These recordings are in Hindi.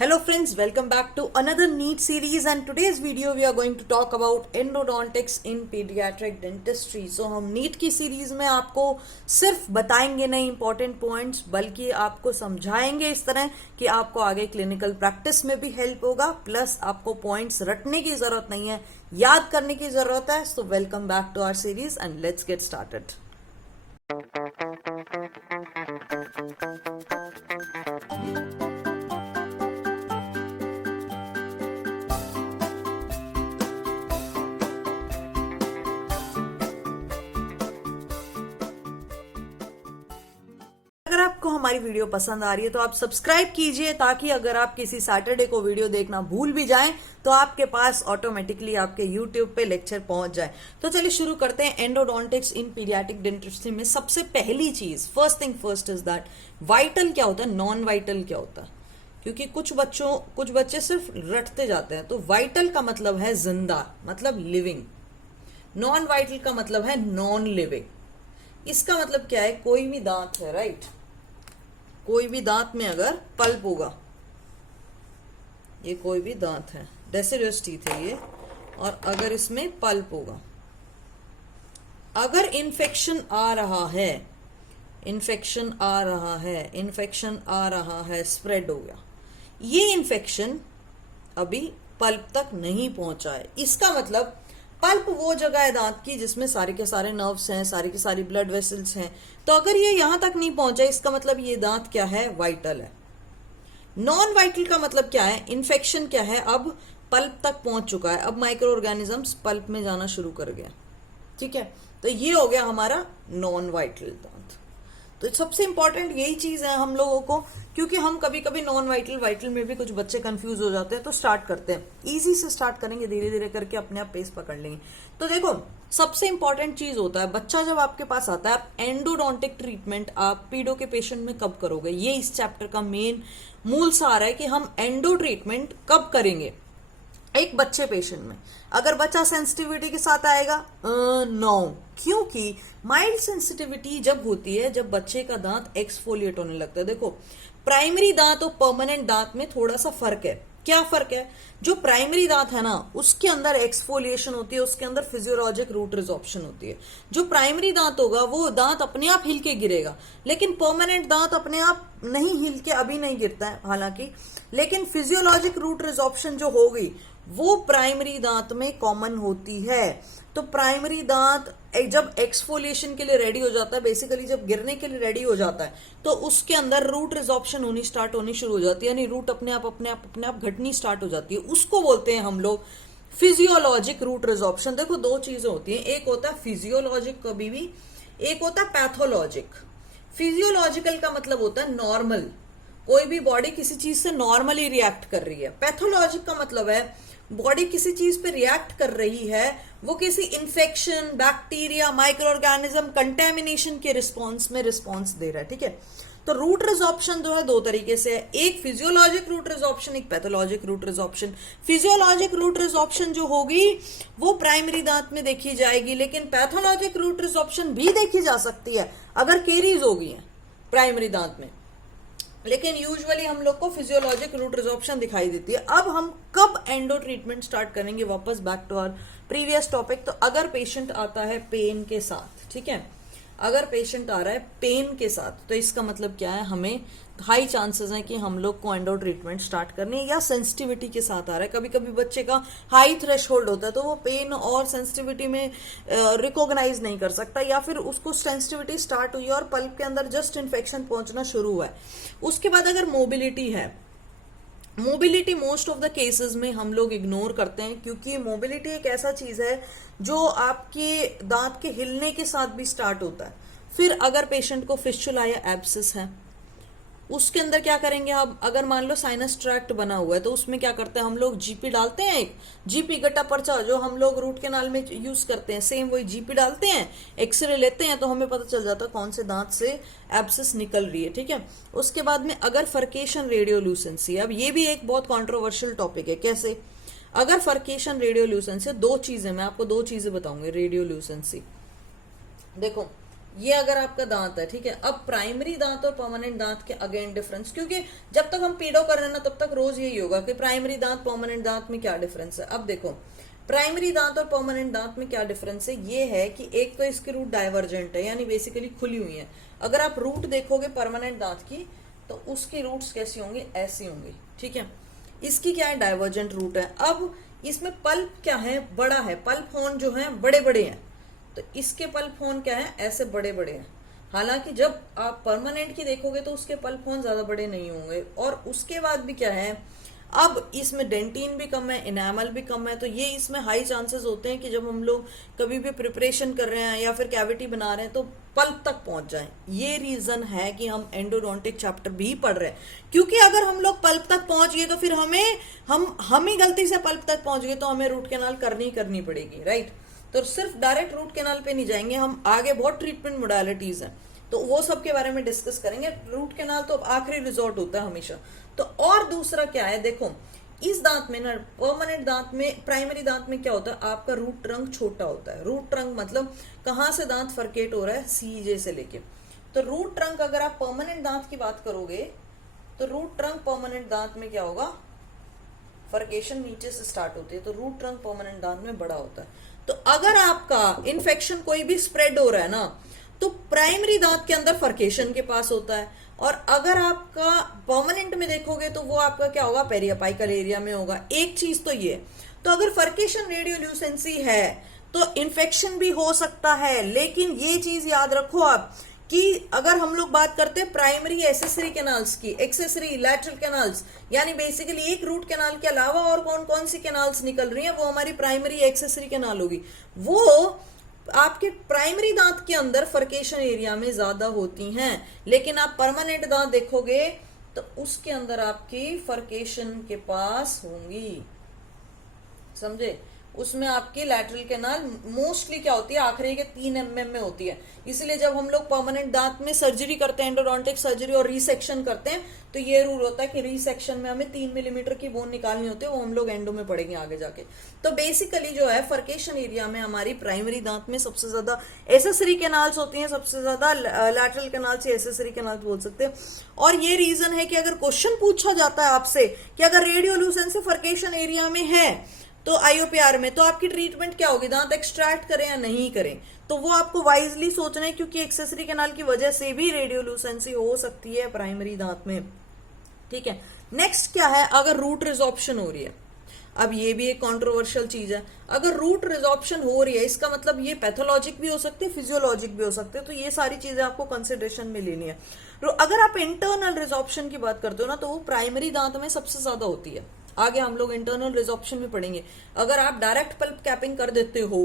Hello friends, welcome back to another NEET series and today's video we are going to talk about endodontics in pediatric dentistry. So हम NEET की सीरीज में आपको सिर्फ बताएंगे नहीं इंपॉर्टेंट पॉइंट्स, बल्कि आपको समझाएंगे इस तरह कि आपको आगे क्लिनिकल प्रैक्टिस में भी हेल्प होगा, प्लस आपको पॉइंट्स रटने की जरूरत नहीं है, याद करने की जरूरत है. So welcome back to our series and let's get started. अगर आपको हमारी वीडियो पसंद आ रही है तो आप सब्सक्राइब कीजिए, ताकि अगर आप किसी सैटरडे को वीडियो देखना भूल भी जाएं तो आपके पास ऑटोमेटिकली आपके यूट्यूब पे लेक्चर पहुंच जाए. तो चलिए शुरू करते हैं. एंडोडोंटिक्स इन पीडियाट्रिक डेंटिस्ट्री में सबसे पहली चीज, first thing first is that vital क्या होता है, नॉन वाइटल क्या होता है. क्योंकि कुछ बच्चे सिर्फ रटते जाते हैं. तो वाइटल का मतलब है जिंदा, मतलब लिविंग. नॉन वाइटल का मतलब है नॉन लिविंग. इसका मतलब क्या है, कोई भी दांत है, राइट, कोई भी दांत में अगर पल्प होगा, ये कोई भी दांत है, डेसिडुअस टीथ है ये, और अगर इसमें पल्प होगा, अगर इन्फेक्शन आ रहा है, इन्फेक्शन आ रहा है, स्प्रेड हो गया, ये इन्फेक्शन अभी पल्प तक नहीं पहुंचा है. इसका मतलब पल्प वो जगह है दांत की जिसमें सारे के सारे नर्व्स हैं, सारी की सारी ब्लड वेसल्स हैं. तो अगर ये यहां तक नहीं पहुंचा, इसका मतलब ये दांत क्या है, वाइटल है. नॉन वाइटल का मतलब क्या है, इन्फेक्शन क्या है, अब पल्प तक पहुंच चुका है, अब माइक्रो ऑर्गेनिजम्स पल्प में जाना शुरू कर गया. ठीक है, तो ये हो गया हमारा नॉन वाइटल दांत. तो सबसे इंपॉर्टेंट यही चीज है हम लोगों को, क्योंकि हम कभी कभी नॉन वाइटल वाइटल में भी कुछ बच्चे कंफ्यूज हो जाते हैं. तो स्टार्ट करते हैं, इजी से स्टार्ट करेंगे, धीरे धीरे करके अपने आप पेस पकड़ लेंगे. तो देखो, सबसे इंपॉर्टेंट चीज होता है, बच्चा जब आपके पास आता है, आप एंडोडोंटिक ट्रीटमेंट आप पीडो के पेशेंट में कब करोगे, ये इस चैप्टर का मेन मूल सार है कि हम एंडो ट्रीटमेंट कब करेंगे एक बच्चे पेशेंट में. अगर बच्चा सेंसिटिविटी के साथ आएगा, नो, क्योंकि माइल्ड सेंसिटिविटी जब होती है जब बच्चे का दांत एक्सफोलिएट होने लगता है. देखो, प्राइमरी दांत और परमानेंट दांत में थोड़ा सा फर्क है. क्या फर्क है, जो प्राइमरी दांत है ना, उसके अंदर एक्सफोलिएशन होती है, उसके अंदर फिजियोलॉजिक रूट रिजॉर्प्शन होती है. जो प्राइमरी दांत होगा वो दांत अपने आप हिल के गिरेगा, लेकिन परमानेंट दांत अपने आप नहीं हिल के अभी नहीं गिरता है हालांकि, लेकिन फिजियोलॉजिक रूट रिजॉर्प्शन जो होगी वो प्राइमरी दांत में कॉमन होती है. तो प्राइमरी दांत जब एक्सफोलिएशन के लिए रेडी हो जाता है, बेसिकली जब गिरने के लिए रेडी हो जाता है, तो उसके अंदर रूट रिजॉर्प्शन होनी शुरू हो जाती है, यानी रूट अपने आप घटनी स्टार्ट हो जाती है. उसको बोलते हैं हम लोग फिजियोलॉजिक रूट रिजॉर्प्शन. देखो, दो चीजें होती हैं, एक होता है फिजियोलॉजिक कभी भी, एक होता है पैथोलॉजिक. फिजियोलॉजिकल का मतलब होता है नॉर्मल, कोई भी बॉडी किसी चीज से नॉर्मली रिएक्ट कर रही है. पैथोलॉजिक का मतलब है बॉडी किसी चीज पे रिएक्ट कर रही है, वो किसी infection, bacteria, micro organism, contamination के रिस्पॉन्स में रिस्पॉन्स दे रहा है. ठीक है, तो रूट रिजॉर्प्शन जो है दो तरीके से है, एक फिजियोलॉजिक रूट रिजॉर्प्शन, एक pathologic root resorption. Physiologic root resorption जो होगी वो प्राइमरी दांत में देखी जाएगी, लेकिन पैथोलॉजिक रूट रिजॉर्प्शन भी देखी जा सकती है अगर केरीज होगी है प्राइमरी दांत में, लेकिन यूजुअली हम लोग को फिजियोलॉजिक रूट रिजॉर्प्शन दिखाई देती है. अब हम कब एंडो ट्रीटमेंट स्टार्ट करेंगे, वापस back to our previous topic. तो अगर पेशेंट आता है पेन के साथ, ठीक है, अगर पेशेंट आ रहा है पेन के साथ, तो इसका मतलब क्या है, हमें हाई चांसेस हैं कि हम लोग को एंडो ट्रीटमेंट स्टार्ट करनी है. या सेंसिटिविटी के साथ आ रहा है, कभी कभी बच्चे का हाई थ्रेशोल्ड होता है तो वो पेन और सेंसिटिविटी में रिकॉग्नाइज नहीं कर सकता, या फिर उसको सेंसिटिविटी स्टार्ट हुई और पल्प के अंदर जस्ट इन्फेक्शन पहुंचना शुरू हुआ है. उसके बाद अगर मोबिलिटी है, mobility most of the cases में हम लोग इग्नोर करते हैं, क्योंकि मोबिलिटी एक ऐसा चीज है जो आपके दांत के हिलने के साथ भी स्टार्ट होता है. फिर अगर पेशेंट को फिस्चुला या एब्सिस है, उसके अंदर क्या करेंगे आप, अगर मान लो साइनस ट्रैक्ट बना हुआ है तो उसमें क्या करते हैं हम लोग, जीपी डालते हैं, एक जीपी गट्टा पर्चा जो हम लोग रूट कैनाल में यूज करते हैं, सेम वही जीपी डालते हैं, एक्सरे लेते हैं, तो हमें पता चल जाता है कौन से दांत से एब्सिस निकल रही है. ठीक है, उसके बाद में अगर फर्केशन रेडियोल्यूसेंसी, अब ये भी एक बहुत कॉन्ट्रोवर्शियल टॉपिक है. कैसे, अगर फर्केशन रेडियोल्यूसेंसी, दो चीजें मैं आपको दो चीजें बताऊंगी. रेडियोल्यूसेंसी, देखो ये अगर आपका दांत है, ठीक है। अब प्राइमरी दांत और परमानेंट दांत के अगेन डिफरेंस, क्योंकि जब तक हम पीडो कर रहे हैं ना तब तक रोज यही होगा कि प्राइमरी दांत परमानेंट दांत में क्या डिफरेंस है। अब देखो प्राइमरी दांत और परमानेंट दांत में क्या डिफरेंस है, ये है कि एक तो इसकी रूट डाइवर्जेंट है, यानी बेसिकली खुली हुई है। अगर आप रूट देखोगे परमानेंट दांत की तो उसकी रूट्स कैसी होंगी, ऐसी होंगी, ठीक है। इसकी क्या है, डाइवर्जेंट रूट है। अब इसमें पल्प क्या है, बड़ा है, पल्प होर्न जो है बड़े बड़े हैं, तो इसके पल्प होर्न क्या है, ऐसे बड़े बड़े हैं। हालांकि जब आप परमानेंट की देखोगे तो उसके पल्प होर्न ज्यादा बड़े नहीं होंगे। और उसके बाद भी क्या है, अब इसमें डेंटिन भी कम है, इनामल भी कम है, तो ये इसमें हाई चांसेस होते हैं कि जब हम लोग कभी भी प्रिपरेशन कर रहे हैं या फिर कैविटी बना रहे हैं तो पल्प तक पहुंच जाए। ये रीजन है कि हम एंडोडोंटिक चैप्टर भी पढ़ रहे हैं, क्योंकि अगर हम लोग पल्प तक पहुंच गए तो फिर हम ही गलती से पल्प तक पहुंच गए तो हमें रूट कैनाल करनी पड़ेगी, राइट। तो सिर्फ डायरेक्ट रूट कैनाल पे नहीं जाएंगे हम, आगे बहुत ट्रीटमेंट मोडालिटीज हैं तो वो सब के बारे में डिस्कस करेंगे। रूट कैनाल तो आखिरी रिजॉर्ट होता है हमेशा। तो और दूसरा क्या है, देखो इस दांत में ना, परमानेंट दांत में, प्राइमरी दांत में क्या होता है, आपका रूट ट्रंक छोटा होता है। रूट ट्रंक मतलब कहां से दांत फर्केट हो रहा है, सीजे से लेके। तो रूट ट्रंक अगर आप परमानेंट दांत की बात करोगे तो रूट ट्रंक परमानेंट दांत में क्या होगा, फर्केशन नीचे से स्टार्ट होती है, तो रूट ट्रंक परमानेंट दांत में बड़ा होता है। तो अगर आपका इन्फेक्शन कोई भी स्प्रेड हो रहा है ना तो प्राइमरी दांत के अंदर फर्केशन के पास होता है, और अगर आपका परमानेंट में देखोगे तो वो आपका क्या होगा, पेरियापाइकल एरिया में होगा। एक चीज तो ये, तो अगर फर्केशन रेडियोल्यूसेंसी है तो इन्फेक्शन भी हो सकता है, लेकिन ये चीज याद रखो आप कि अगर हम लोग बात करते हैं प्राइमरी एसेसरी कैनाल्स की, एक्सेसरी लैटरल कैनाल्स, यानी बेसिकली एक रूट कैनाल के अलावा और कौन कौन सी कैनाल्स निकल रही हैं, वो हमारी प्राइमरी एक्सेसरी कैनाल होगी। वो आपके प्राइमरी दांत के अंदर फर्केशन एरिया में ज्यादा होती हैं, लेकिन आप परमानेंट दांत देखोगे तो उसके अंदर आपकी फर्केशन के पास होंगी, समझे। उसमें आपकी लैटरल कैनाल मोस्टली क्या होती है, आखिरी के 3 mm में होती है। इसलिए जब हम लोग परमानेंट दांत में सर्जरी करते हैं, एंडोडोंटिक सर्जरी और रीसेक्शन करते हैं, तो ये रूल होता है कि रीसेक्शन में हमें 3 मिलीमीटर की बोन निकालनी होती है, वो हम लोग एंडो में पढ़ेंगे आगे जाके। तो बेसिकली जो है फर्केशन एरिया में हमारी प्राइमरी दांत में सबसे ज्यादा एसेसरी कैनाल्स होती हैं, सबसे ज्यादा लैटरल कैनाल से एसेसरी कैनाल बोल सकते हैं। और ये रीजन है कि अगर क्वेश्चन पूछा जाता है आपसे कि अगर रेडियोल्यूसेंसी फर्केशन एरिया में है तो आईओपीआर में, तो आपकी ट्रीटमेंट क्या होगी, दांत एक्सट्रैक्ट करें या नहीं करें, तो वो आपको वाइजली सोचना है, क्योंकि एक्सेसरी कैनाल की वजह से भी रेडियोल्यूसेंसी हो सकती है प्राइमरी दांत में, ठीक है। नेक्स्ट क्या है, अगर रूट रिजॉर्प्शन हो रही है, अब ये भी एक कंट्रोवर्शियल चीज है। अगर रूट रिजॉर्प्शन हो रही है इसका मतलब ये पैथोलॉजिक भी हो सकती है, फिजियोलॉजिक भी हो सकते हैं, तो ये सारी चीजें आपको कंसिडरेशन में लेनी है। अगर आप इंटरनल रिजॉर्प्शन की बात करते हो ना तो वो प्राइमरी दांत में सबसे ज्यादा होती है। आगे हम लोग इंटरनल रिजॉर्प्शन में पढ़ेंगे। अगर आप डायरेक्ट पल्प कैपिंग कर देते हो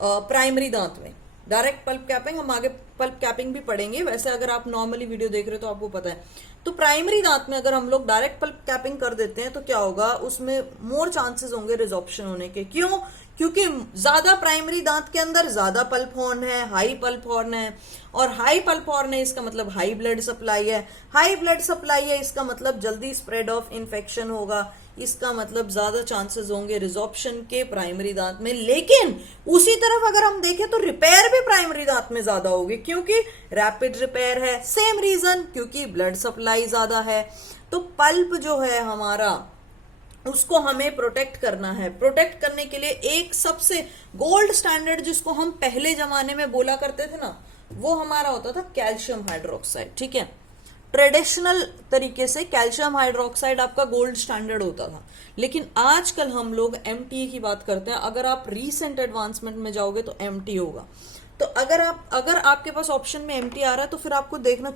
प्राइमरी दांत में, डायरेक्ट पल्प कैपिंग, हम आगे पल्प कैपिंग भी पढ़ेंगे, वैसे अगर आप नॉर्मली वीडियो देख रहे हो तो आपको पता है। तो प्राइमरी दांत में अगर हम लोग डायरेक्ट पल्प कैपिंग कर देते हैं तो क्या होगा, उसमें मोर चांसेस होंगे रिजॉर्प्शन होने के। क्यों, क्योंकि ज्यादा प्राइमरी दांत के अंदर ज्यादा पल्प हॉर्न है, हाई पल्प हॉर्न है, और हाई पल्प हॉर्न है इसका मतलब हाई ब्लड सप्लाई है, हाई ब्लड सप्लाई है इसका मतलब जल्दी स्प्रेड ऑफ इन्फेक्शन होगा, इसका मतलब ज्यादा चांसेस होंगे रिजॉर्प्शन के प्राइमरी दांत में। लेकिन उसी तरफ अगर हम देखें तो रिपेयर भी प्राइमरी दांत में ज्यादा होगी, क्योंकि रैपिड रिपेयर है, सेम रीजन, क्योंकि ब्लड सप्लाई ज्यादा है। तो पल्प जो है हमारा, उसको हमें प्रोटेक्ट करना है। प्रोटेक्ट करने के लिए एक सबसे गोल्ड स्टैंडर्ड जिसको हम पहले जमाने में बोला करते थे ना, वो हमारा होता था कैल्शियम हाइड्रोक्साइड, ठीक है। ट्रेडिशनल तरीके से कैल्शियम हाइड्रोक्साइड आपका गोल्ड स्टैंडर्ड होता था, लेकिन आजकल हम लोग एमटी की बात करते हैं। अगर आप रीसेंट एडवांसमेंट में जाओगे तो एमटी होगा। तो अगर आपके पास ऑप्शन में एमटी आ रहा है तो फिर आपको देखना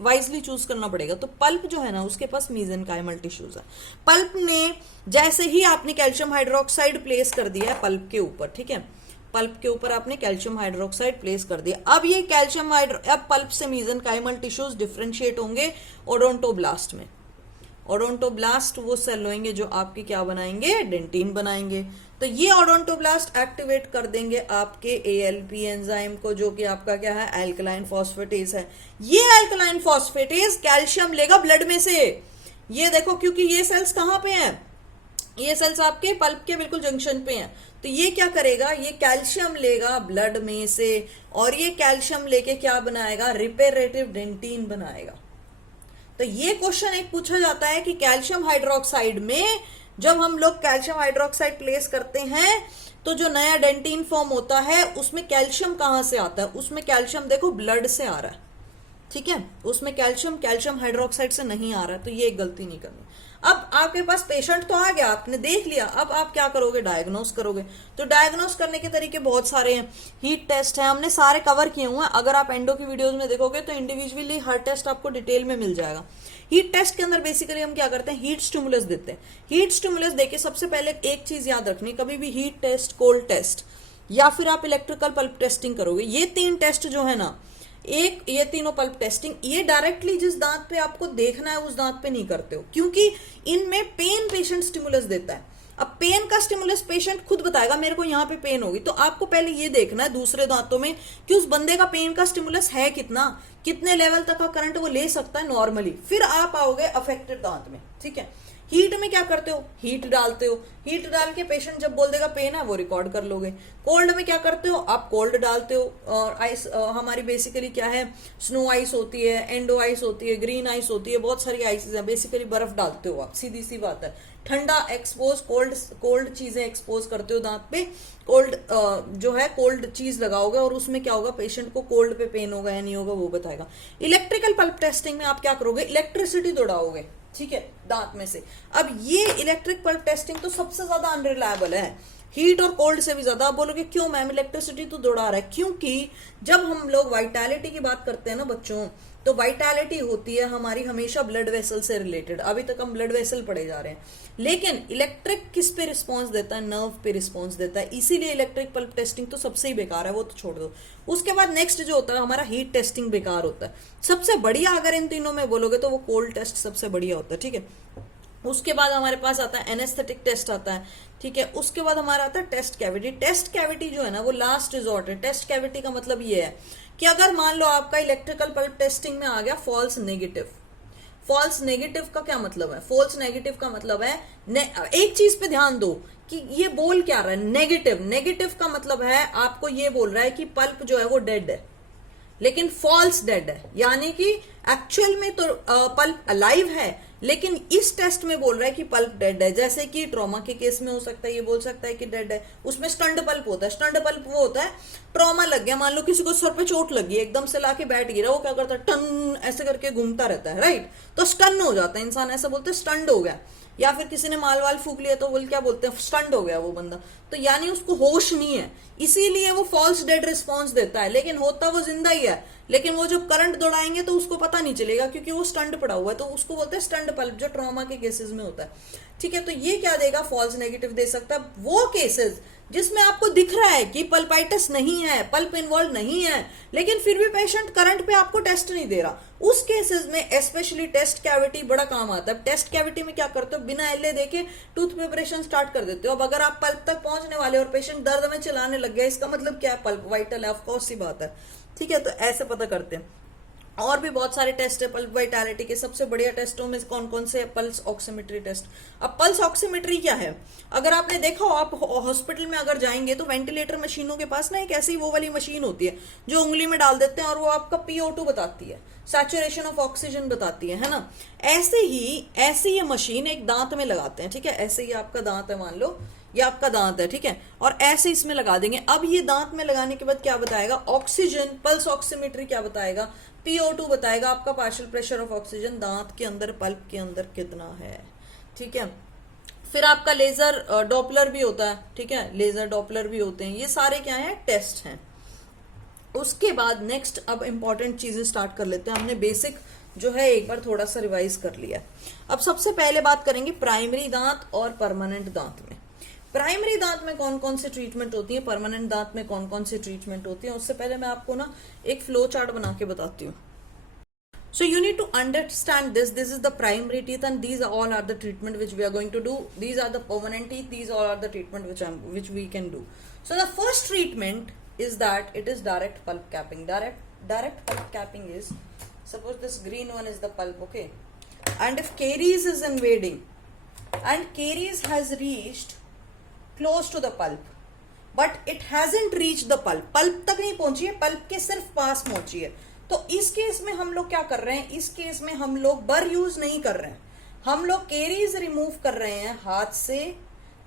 वाइजली चूज करना पड़ेगा। तो पल्प जो है ना उसके पास मीजेनकाइमल टिश्यूज है। पल्प ने जैसे ही आपने कैल्शियम हाइड्रोक्साइड प्लेस कर दिया है पल्प के ऊपर, ठीक है, पल्प के ऊपर आपने कैल्शियम हाइड्रोक्साइड प्लेस कर दिया। अब ये अब पल्प से मीजेनकाइमल टिश्यूज डिफरेंशिएट होंगे ओडोंटोब्लास्ट में। ओडोंटोब्लास्ट वो सेल होंगे जो आपके क्या बनाएंगे, डेंटिन बनाएंगे। तो ये ओडोंटोब्लास्ट एक्टिवेट कर देंगे आपके एएलपी एंजाइम को, जो कि आपका क्या है, एल्कलाइन फॉस्फेटेज है। ये एल्कलाइन फॉस्फेटेज कैल्शियम लेगा ब्लड में से। ये देखो, क्योंकि ये सेल्स कहां पे हैं, ये सेल्स आपके पल्प के बिल्कुल जंक्शन पे हैं, तो ये क्या करेगा, ये कैल्शियम लेगा ब्लड में से और ये कैल्शियम लेके क्या बनाएगा, रिपेरेटिव डेंटिन बनाएगा। तो ये क्वेश्चन एक पूछा जाता है कि कैल्शियम हाइड्रोक्साइड में जब हम लोग कैल्शियम हाइड्रोक्साइड प्लेस करते हैं तो जो नया डेंटिन फॉर्म होता है उसमें कैल्शियम कहां से आता है, उसमें कैल्शियम देखो ब्लड से आ रहा है, ठीक है, उसमें कैल्शियम हाइड्रोक्साइड से नहीं आ रहा है, तो ये एक गलती नहीं करनी। अब आपके पास पेशेंट तो आ गया, आपने देख लिया, अब आप क्या करोगे, डायग्नोस करोगे। तो डायग्नोस करने के तरीके बहुत सारे हैं, हीट टेस्ट है, हमने सारे कवर किए हुए हैं, अगर आप एंडो की वीडियोस में देखोगे तो इंडिविजुअली हर टेस्ट आपको डिटेल में मिल जाएगा। हीट टेस्ट के अंदर बेसिकली हम क्या करते हैं, हीट स्टिमुलस देते हैं। हीट स्टिमुलस देके सबसे पहले एक चीज याद रखनी, कभी भी हीट टेस्ट, कोल्ड टेस्ट या फिर आप इलेक्ट्रिकल पल्प टेस्टिंग करोगे, ये 3 टेस्ट जो है ना, एक ये तीनों पल्प टेस्टिंग, ये डायरेक्टली जिस दांत पे आपको देखना है उस दांत पे नहीं करते हो, क्योंकि इनमें पेन पेशेंट स्टिमुलस देता है। अब पेन का स्टिमुलस पेशेंट खुद बताएगा मेरे को यहाँ पे पेन होगी, तो आपको पहले ये देखना है दूसरे दांतों में कि उस बंदे का पेन का स्टिमुलस है कितना, कितने लेवल तक का करंट वो ले सकता है नॉर्मली, फिर आप आओगे अफेक्टेड दांत में, ठीक है। हीट में क्या करते हो, हीट डालते हो, हीट डाल के पेशेंट जब बोल देगा पेन है वो रिकॉर्ड कर लोगे। कोल्ड में क्या करते हो, आप कोल्ड डालते हो, और आइस हमारी बेसिकली क्या है, स्नो आइस होती है, एंडो आइस होती है, ग्रीन आइस होती है, बहुत सारी आइसेस हैं, बेसिकली बर्फ डालते हो आप, सीधी सी बात है। ठंडा एक्सपोज, कोल्ड चीजें एक्सपोज करते हो दांत पे, कोल्ड जो है कोल्ड चीज लगाओगे और उसमें क्या होगा, पेशेंट को कोल्ड पे पेन होगा या नहीं होगा वो बताएगा। इलेक्ट्रिकल पल्प टेस्टिंग में आप क्या करोगे, इलेक्ट्रिसिटी दौड़ाओगे, ठीक है, दांत में से। अब ये इलेक्ट्रिक पल्प टेस्टिंग तो सबसे ज्यादा अनरिलायबल है, हीट और कोल्ड से भी ज्यादा। आप बोलोगे क्यों मैम, इलेक्ट्रिसिटी तो दौड़ा रहा है, क्योंकि जब हम लोग वाइटैलिटी की बात करते हैं ना बच्चों, तो वाइटैलिटी होती है हमारी हमेशा ब्लड वेसल से रिलेटेड। अभी तक हम ब्लड वेसल पढ़े जा रहे हैं, लेकिन इलेक्ट्रिक किस पे रिस्पॉन्स देता है, नर्व पे रिस्पॉन्स देता है, इसीलिए इलेक्ट्रिक पल्प टेस्टिंग तो सबसे ही बेकार है, वो तो छोड़ दो। उसके बाद नेक्स्ट जो होता है हमारा हीट टेस्टिंग बेकार होता है। सबसे बढ़िया अगर इन तीनों में बोलोगे तो वो कोल्ड टेस्ट सबसे बढ़िया होता है, ठीक है। उसके बाद हमारे पास आता है एनेस्थेटिक टेस्ट आता है, ठीक है। उसके बाद हमारा आता है टेस्ट कैविटी। टेस्ट कैविटी जो है ना वो लास्ट रिजॉर्ट है। टेस्ट कैविटी का मतलब ये है कि अगर मान लो आपका इलेक्ट्रिकल पल्प टेस्टिंग में आ गया फॉल्स नेगेटिव। फॉल्स नेगेटिव का क्या मतलब है, फॉल्स नेगेटिव का मतलब है एक चीज पे ध्यान दो कि ये बोल क्या रहा है, नेगेटिव। नेगेटिव का मतलब है आपको ये बोल रहा है कि पल्प जो है वो डेड है, लेकिन फॉल्स डेड है, यानी कि एक्चुअल में तो पल्प अलाइव है, लेकिन इस टेस्ट में बोल रहा है कि पल्प डेड है। जैसे कि ट्रॉमा के केस में हो सकता है, ये बोल सकता है कि डेड है, उसमें स्टंड पल्प होता है। स्टंड पल्प वो होता है, ट्रॉमा लग गया, मान लो किसी को सर पे चोट लगी, एकदम से लाके बैठ गिरा, वो क्या करता है, टन ऐसे करके घूमता रहता है, राइट, तो स्टन हो जाता है इंसान, ऐसा बोलते हैं स्टंड हो गया। या फिर किसी ने माल वाल फूक लिया तो वो क्या बोलते हैं, स्टंड हो गया वो बंदा, तो यानी उसको होश नहीं है, इसीलिए वो फॉल्स डेड रिस्पॉन्स देता है, लेकिन होता वो जिंदा ही है। लेकिन वो जब करंट दौड़ाएंगे तो उसको पता नहीं चलेगा, क्योंकि वो स्टंड पड़ा हुआ है, तो उसको बोलते हैं स्टंड पल्प, जो ट्रॉमा के केसेस में होता है, ठीक है। तो ये क्या देगा, फॉल्स नेगेटिव दे सकता है। वो केसेस जिसमें आपको दिख रहा है कि पल्पाइटिस नहीं है, पल्प इन्वॉल्व नहीं है, लेकिन फिर भी पेशेंट करंट पे आपको टेस्ट नहीं दे रहा, उस केसेस में स्पेशली टेस्ट कैविटी बड़ा काम आता है। टेस्ट कैविटी में क्या करते हो, बिना एलए देके टूथ प्रिपरेशन स्टार्ट कर देते हो। अब अगर आप पल्प तक पहुंचने वाले और पेशेंट दर्द में चिल्लाने लग गया, इसका मतलब क्या है, पल्प वाइटल है, ऑफकोर्स सी बात है, ठीक है। तो ऐसे पता करते हैं। और भी बहुत सारे टेस्ट है पल्प वाइटैलिटी के। सबसे बढ़िया टेस्टों में कौन कौन से, पल्स ऑक्सीमेट्री टेस्ट। अब पल्स ऑक्सीमेट्री क्या है, अगर आपने देखा हो, आप हॉस्पिटल में अगर जाएंगे तो वेंटिलेटर मशीनों के पास ना एक ऐसी वो वाली मशीन होती है जो उंगली में डाल देते हैं और वो आपका PO2 बताती है, सैचुरेशन ऑफ ऑक्सीजन बताती है ना। ऐसे ये मशीन एक दांत में लगाते हैं, ठीक है। ऐसे ही आपका दांत है, मान लो ये आपका दांत है, ठीक है, और ऐसे इसमें लगा देंगे। अब ये दांत में लगाने के बाद क्या बताएगा, ऑक्सीजन, पल्स ऑक्सीमेट्री क्या बताएगा, PO2 बताएगा, आपका पार्शियल प्रेशर ऑफ ऑक्सीजन दांत के अंदर, पल्प के अंदर कितना है, ठीक है। फिर आपका लेजर डॉपलर भी होता है, ठीक है, लेजर डॉपलर भी होते हैं। ये सारे क्या है, टेस्ट हैं। उसके बाद नेक्स्ट अब इंपॉर्टेंट चीजें स्टार्ट कर लेते हैं। हमने बेसिक जो है एक बार थोड़ा सा रिवाइज कर लिया। अब सबसे पहले बात करेंगे प्राइमरी दांत और परमानेंट दांत में। प्राइमरी दांत में कौन कौन से ट्रीटमेंट होती है, परमानेंट दांत में कौन कौन से ट्रीटमेंट होती है, उससे पहले मैं आपको ना एक फ्लो चार्ट बना के बताती हूँ। So you need to understand this. This is the primary teeth, and these all are the treatment which we are going to do. These are the permanent teeth. These all are the treatment which we can do. So the first treatment is that it is direct pulp capping. Direct pulp capping is, suppose this green one is the pulp, okay, and if caries is invading and caries has reached close to the pulp, but it hasn't reach the pulp, pulp तक नहीं पहुंची है, पल्प के सिर्फ पास पहुंची है। तो इस केस में हम लोग क्या कर रहे हैं, इस केस में हम लोग बर यूज नहीं कर रहे हैं, हम लोग केरीज रिमूव कर रहे हैं हाथ से,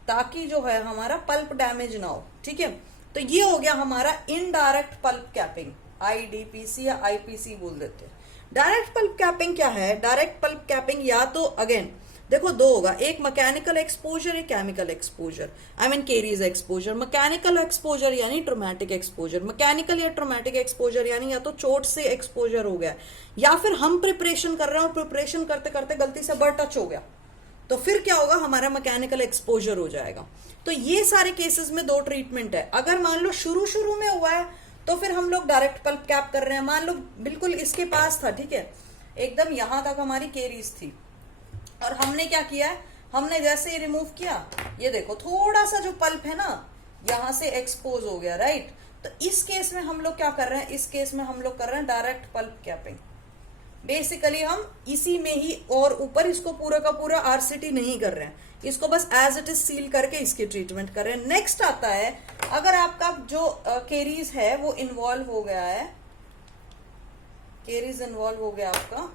ताकि जो है हमारा पल्प डैमेज ना हो। ठीक है, तो ये हो गया हमारा इनडायरेक्ट पल्प कैपिंग, आईडीपीसी या आईपीसी बोल देते हैं। डायरेक्ट पल्प कैपिंग क्या है, डायरेक्ट पल्प कैपिंग या तो अगेन देखो दो होगा, एक मैकेनिकल एक्सपोजर, एक chemical exposure, I mean caries exposure. Mechanical exposure यानी ट्रोमेटिक एक्सपोजर, मैकेनिकल या ट्रोमेटिक एक्सपोजर यानी या तो चोट से एक्सपोजर हो गया, या फिर हम प्रिपरेशन कर रहे हैं और प्रिपरेशन करते करते गलती से बर्ड टच हो गया, तो फिर क्या होगा, हमारा मैकेनिकल एक्सपोजर हो जाएगा। तो ये सारे केसेस में दो ट्रीटमेंट है। अगर मान लो शुरू शुरू में हुआ है तो फिर हम लोग डायरेक्ट पल्प कैप कर रहे हैं। मान लो बिल्कुल इसके पास था, ठीक है, एकदम यहां तक हमारी केरीज थी, और हमने क्या किया है, हमने जैसे ही रिमूव किया, ये देखो थोड़ा सा जो पल्प है ना यहां से एक्सपोज हो गया, राइट। तो इस केस में हम लोग क्या कर रहे हैं, इस केस में हम लोग कर रहे हैं डायरेक्ट पल्प कैपिंग। बेसिकली हम इसी में ही और ऊपर इसको पूरा का पूरा आरसीटी नहीं कर रहे हैं, इसको बस एज इट इज सील करके इसकी ट्रीटमेंट कर रहे हैं। नेक्स्ट आता है, अगर आपका जो केरीज है वो इन्वॉल्व हो गया है, केरीज इन्वॉल्व हो गया आपका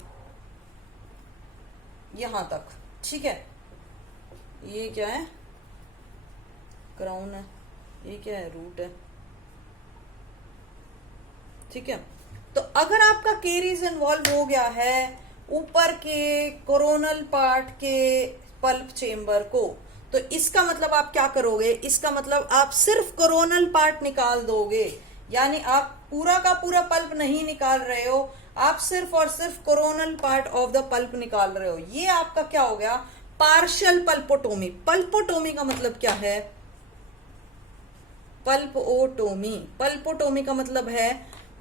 यहां तक, ठीक है, ये क्या है, क्राउन है, ये क्या है, रूट है, ठीक है। तो अगर आपका केरीज इन्वॉल्व हो गया है ऊपर के कोरोनल पार्ट के पल्प चेम्बर को, तो इसका मतलब आप क्या करोगे, इसका मतलब आप सिर्फ कोरोनल पार्ट निकाल दोगे, यानी आप पूरा का पूरा पल्प नहीं निकाल रहे हो, आप सिर्फ और सिर्फ coronal part of the pulp निकाल रहे हो। ये आपका क्या हो गया, पार्शियल पल्पोटोमी। पल्पोटोमी का मतलब क्या है, पल्पोटोमी, पल्पोटोमी का मतलब है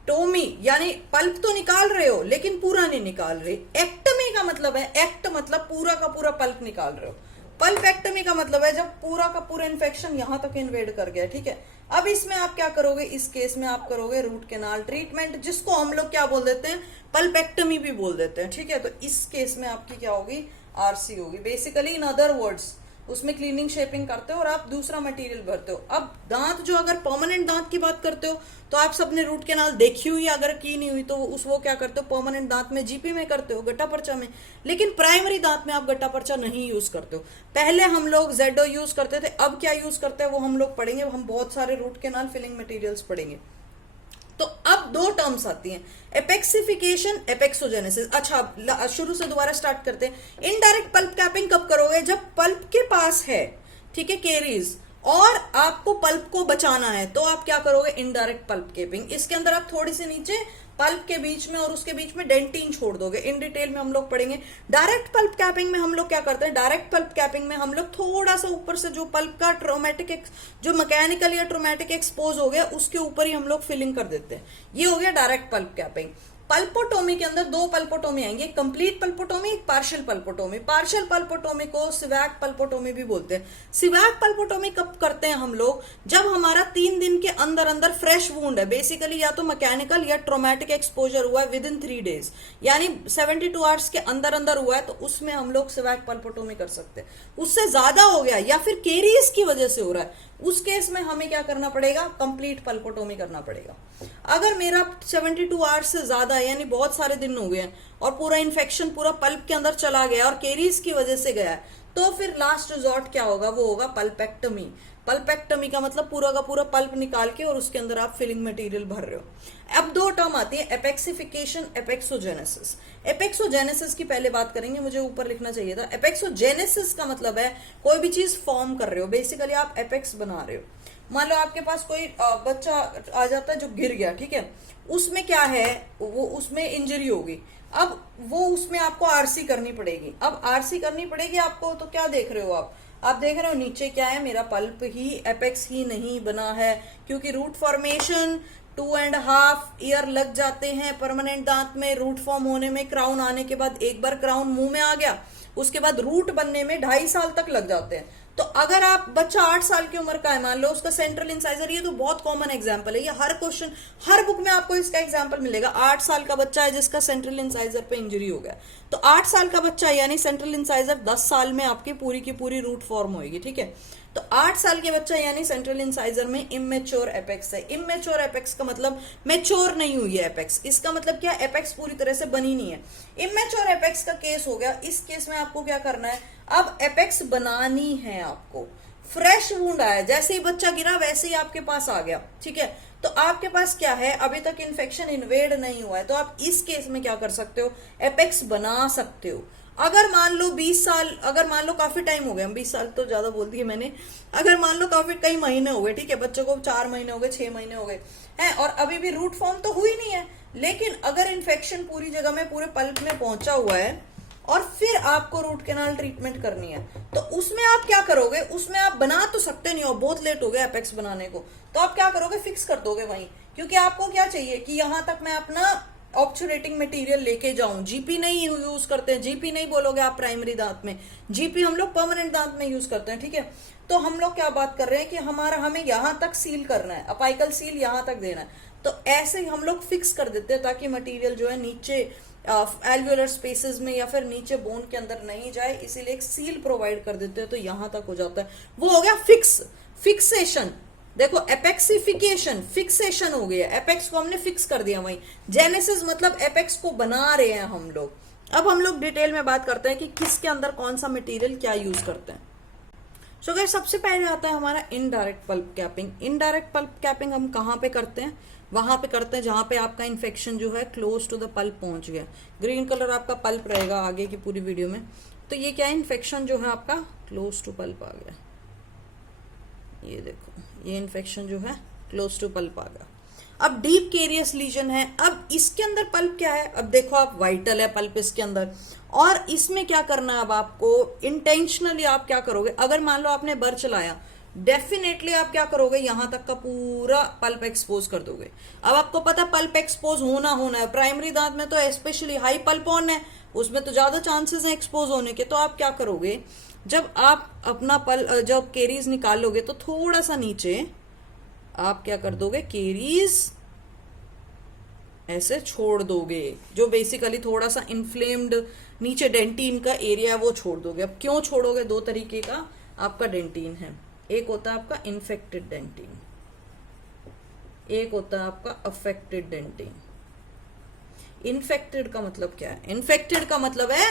टोमी, यानी पल्प तो निकाल रहे हो लेकिन पूरा नहीं निकाल रहे। एक्टमी का मतलब है, एक्ट मतलब पूरा का पूरा पल्प निकाल रहे हो। पल्प एक्टमी का मतलब है जब पूरा का पूरा इन्फेक्शन यहां तक इन्वेड कर गया, ठीक है। अब इसमें आप क्या करोगे, इस केस में आप करोगे रूट कैनाल ट्रीटमेंट, जिसको हम लोग क्या बोल देते हैं, पल्पेक्टमी भी बोल देते हैं, ठीक है। तो इस केस में आपकी क्या होगी, आरसी होगी। बेसिकली इन अदर वर्ड्स उसमें क्लीनिंग शेपिंग करते हो और आप दूसरा मटेरियल भरते हो। अब दांत जो अगर परमानेंट दांत की बात करते हो तो आप सबने रूट कैनाल देखी हुई, अगर की नहीं हुई तो उस वो क्या करते हो, परमानेंट दांत में जीपी में करते हो, गट्टा पर्चा में। लेकिन प्राइमरी दांत में आप गट्टा पर्चा नहीं यूज करते हो। पहले हम लोग जेडो यूज करते थे, अब क्या यूज करते हैं वो हम लोग पढ़ेंगे, हम बहुत सारे रूट कैनाल फिलिंग मटेरियल्स पढ़ेंगे। तो अब दो टर्म्स आती हैं, एपेक्सिफिकेशन, एपेक्सोजेनेसिस। अच्छा शुरू से दोबारा स्टार्ट करते हैं। इनडायरेक्ट पल्प कैपिंग कब करोगे, जब पल्प के पास है, ठीक है, केरीज, और आपको पल्प को बचाना है, तो आप क्या करोगे, इनडायरेक्ट पल्प कैपिंग। इसके अंदर आप थोड़ी सी नीचे पल्प के बीच में और उसके बीच में डेंटिन छोड़ दोगे, इन डिटेल में हम लोग पढ़ेंगे। डायरेक्ट पल्प कैपिंग में हम लोग क्या करते हैं, डायरेक्ट पल्प कैपिंग में हम लोग थोड़ा सा ऊपर से जो पल्प का ट्रोमेटिक जो मैकेनिकल या ट्रोमेटिक एक्सपोज हो गया उसके ऊपर ही हम लोग फिलिंग कर देते हैं। ये हो गया डायरेक्ट पल्प कैपिंग। पल्पोटोमी के अंदर दो पल्पोटोमी आएंगे, कंप्लीट पल्पोटोमी, एक पार्शियल पल्पोटोमी। पार्शियल पल्पोटोमी को सिवैक पल्पोटोमी भी बोलते हैं। सिवैक पल्पोटोमी कब करते हैं हम लोग, जब हमारा 3 दिन के अंदर अंदर फ्रेश वुंड है, बेसिकली या तो मैकेनिकल या ट्रोमेटिक एक्सपोजर हुआ है विद इन 3 days, यानी 72 आवर्स के अंदर अंदर हुआ है, तो उसमें हम लोग सिवैक पल्पोटोमी कर सकते हैं। उससे ज्यादा हो गया या फिर केरीज की वजह से हो रहा है, उस केस में हमें क्या करना पड़ेगा, कंप्लीट पल्पोटोमी करना पड़ेगा। अगर मेरा 72 आवर्स से ज्यादा है, यानी बहुत सारे दिन हो गए हैं और पूरा इन्फेक्शन पूरा पल्प के अंदर चला गया और केरीज की वजह से गया है, तो फिर लास्ट रिजॉर्ट क्या होगा, वो होगा पल्पेक्टमी। पल्पेक्टमी का मतलब पूरा का पूरा पल्प निकाल के और उसके अंदर आप फिलिंग मटेरियल भर रहे हो। अब दो टर्म आती है, एपेक्सिफिकेशन, एपेक्सोजेनेसिस। एपेक्सोजेनेसिस की पहले बात करेंगे, मुझे ऊपर लिखना चाहिए था। एपेक्सोजेनेसिस का मतलब है कोई भी चीज फॉर्म कर रहे हो, बेसिकली आप एपेक्स बना रहे हो। मान लो आपके पास कोई बच्चा आ जाता है जो गिर गया, ठीक है, उसमें क्या है, वो उसमें इंजरी होगी, अब वो उसमें आपको आरसी करनी पड़ेगी। अब आरसी करनी पड़ेगी आपको, तो क्या देख रहे हो आप देख रहे हो नीचे क्या है, मेरा पल्प ही, एपेक्स ही नहीं बना है, क्योंकि रूट फॉर्मेशन 2.5 ईयर लग जाते हैं परमानेंट दांत में, रूट फॉर्म होने में, क्राउन आने के बाद एक बार क्राउन मुंह में आ गया, उसके बाद रूट बनने में 2.5 साल तक लग जाते हैं। तो अगर आप बच्चा 8 साल की उम्र का है, मान लो उसका सेंट्रल इंसाइजर, ये तो बहुत कॉमन एग्जांपल है, ये हर क्वेश्चन हर बुक में आपको इसका एग्जांपल मिलेगा। 8 साल का बच्चा है जिसका सेंट्रल इंसाइजर पे इंजरी हो गया, तो 8 साल का बच्चा यानी सेंट्रल इंसाइजर 10 साल में आपकी पूरी की पूरी रूट फॉर्म होगी, ठीक है। तो 8 साल के बच्चा यानी सेंट्रल इंसाइजर में इमेच्योर एपेक्स है। इमेच्योर एपेक्स का मतलब मेच्योर नहीं हुई है एपेक्स, इसका मतलब क्या, एपेक्स पूरी तरह से बनी नहीं है। इमेच्योर एपेक्स का केस हो गया। इस केस में आपको क्या करना है, अब एपेक्स बनानी है आपको। फ्रेश वुंड आया, जैसे ही बच्चा गिरा वैसे ही आपके पास आ गया, ठीक है। तो आपके पास क्या है, अभी तक इन्फेक्शन इन्वेड नहीं हुआ है, तो आप इस केस में क्या कर सकते हो, एपेक्स बना सकते हो। अगर मान लो 20 साल, अगर मान लो काफी टाइम हो गया, 20 साल तो ज्यादा बोल दिए मैंने, अगर मान लो काफी कई महीने हो गए, ठीक है, बच्चों को 4 महीने हो गए, 6 महीने हो गए हैं, और अभी भी रूट फॉर्म तो हुई नहीं है, लेकिन अगर इन्फेक्शन पूरी जगह में, पूरे पल्प में पहुंचा हुआ है और फिर आपको रूट कैनाल ट्रीटमेंट करनी है, तो उसमें आप क्या करोगे, उसमें आप बना तो सकते नहीं हो, बहुत लेट हो गया एपेक्स बनाने को, तो आप क्या करोगे, फिक्स कर दोगे वहीं, क्योंकि आपको क्या चाहिए कि यहां तक मैं अपना ऑब्चुरेटिंग मटेरियल लेके जाऊं। जीपी नहीं यूज करते हैं, जीपी नहीं बोलोगे आप प्राइमरी दांत में, जीपी हम लोग परमानेंट दांत में यूज करते हैं, ठीक है। तो हम लोग क्या बात कर रहे हैं कि हमें यहां तक सील करना है, अपाइकल सील यहां तक देना है, तो ऐसे हम लोग फिक्स कर देते हैं ताकि मटेरियल जो है नीचे एल्वियोलर स्पेसेस में या फिर नीचे बोन के अंदर नहीं जाए, इसीलिए एक सील प्रोवाइड कर देते हैं, तो यहां तक हो जाता है। वो हो गया फिक्सेशन। देखो एपेक्सिफिकेशन, फिक्सेशन हो गया, एपेक्स को हमने फिक्स कर दिया वहीं। जेनेसिस मतलब एपेक्स को बना रहे हैं हम लोग। अब हम लोग डिटेल में बात करते हैं कि किसके अंदर कौन सा मटेरियल क्या यूज करते हैं। सो गाइस सबसे पहले आता है हमारा indirect pulp capping. Indirect pulp capping हम कहाँ पे करते हैं, वहां पे करते हैं जहां पे आपका इन्फेक्शन जो है क्लोज टू द पल्प पहुंच गया। ग्रीन कलर आपका पल्प रहेगा आगे की पूरी वीडियो में। तो ये क्या है, इन्फेक्शन जो है आपका क्लोज टू पल्प आ गया, ये देखो, ये इन्फेक्शन जो है क्लोज टू पल्प आ गया। अब डीप केरियस लीजन है, अब इसके अंदर पल्प क्या है, अब देखो आप वाइटल है पल्प इसके अंदर, और इसमें क्या करना है, अब आपको इंटेंशनली आप क्या करोगे, अगर मान लो आपने बर चलाया, डेफिनेटली आप क्या करोगे, यहां तक का पूरा पल्प एक्सपोज कर दोगे। अब आपको पता पल्प एक्सपोज होना है, प्राइमरी दांत में तो स्पेशली हाई पल्प ऑन है, उसमें तो ज्यादा चांसेस हैं एक्सपोज होने के। तो आप क्या करोगे, जब आप अपना जब केरीज निकालोगे तो थोड़ा सा नीचे आप क्या कर दोगे, केरीज ऐसे छोड़ दोगे, जो बेसिकली थोड़ा सा इन्फ्लेम्ड नीचे डेंटिन का एरिया है वो छोड़ दोगे। अब क्यों छोड़ोगे, दो तरीके का आपका डेंटिन है, एक होता है आपका इन्फेक्टेड डेंटिन, एक होता है आपका अफेक्टेड डेंटिन। इन्फेक्टेड का मतलब क्या है, इन्फेक्टेड का मतलब है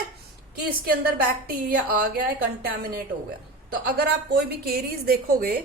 कि इसके अंदर बैक्टीरिया आ गया है, कंटेमिनेट हो गया। तो अगर आप कोई भी केरीज देखोगे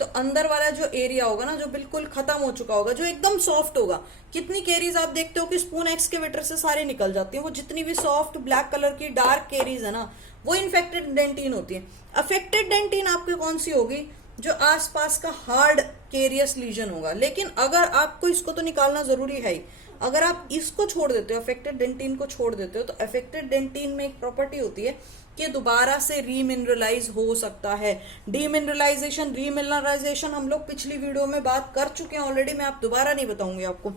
तो अंदर वाला जो एरिया होगा ना, जो बिल्कुल खत्म हो चुका होगा, जो एकदम सॉफ्ट होगा। कितनी केरीज आप देखते हो कि स्पून एक्सकेवेटर से सारी निकल जाती है, वो जितनी भी सॉफ्ट ब्लैक कलर की डार्क केरीज है ना, वो इन्फेक्टेड डेंटिन होती है। अफेक्टेड डेंटिन आपकी कौन सी होगी, जो आसपास का हार्ड केरियस लीजन होगा। लेकिन अगर आपको इसको तो निकालना जरूरी है ही, अगर आप इसको छोड़ देते हो, अफेक्टेड डेंटिन को छोड़ देते हो, तो अफेक्टेड डेंटिन में एक प्रॉपर्टी होती है कि दोबारा से रीमिनरलाइज हो सकता है। डीमिनरलाइजेशन, रीमिनरलाइजेशन हम लोग पिछली वीडियो में बात कर चुके हैं ऑलरेडी, मैं आप दोबारा नहीं बताऊंगी आपको।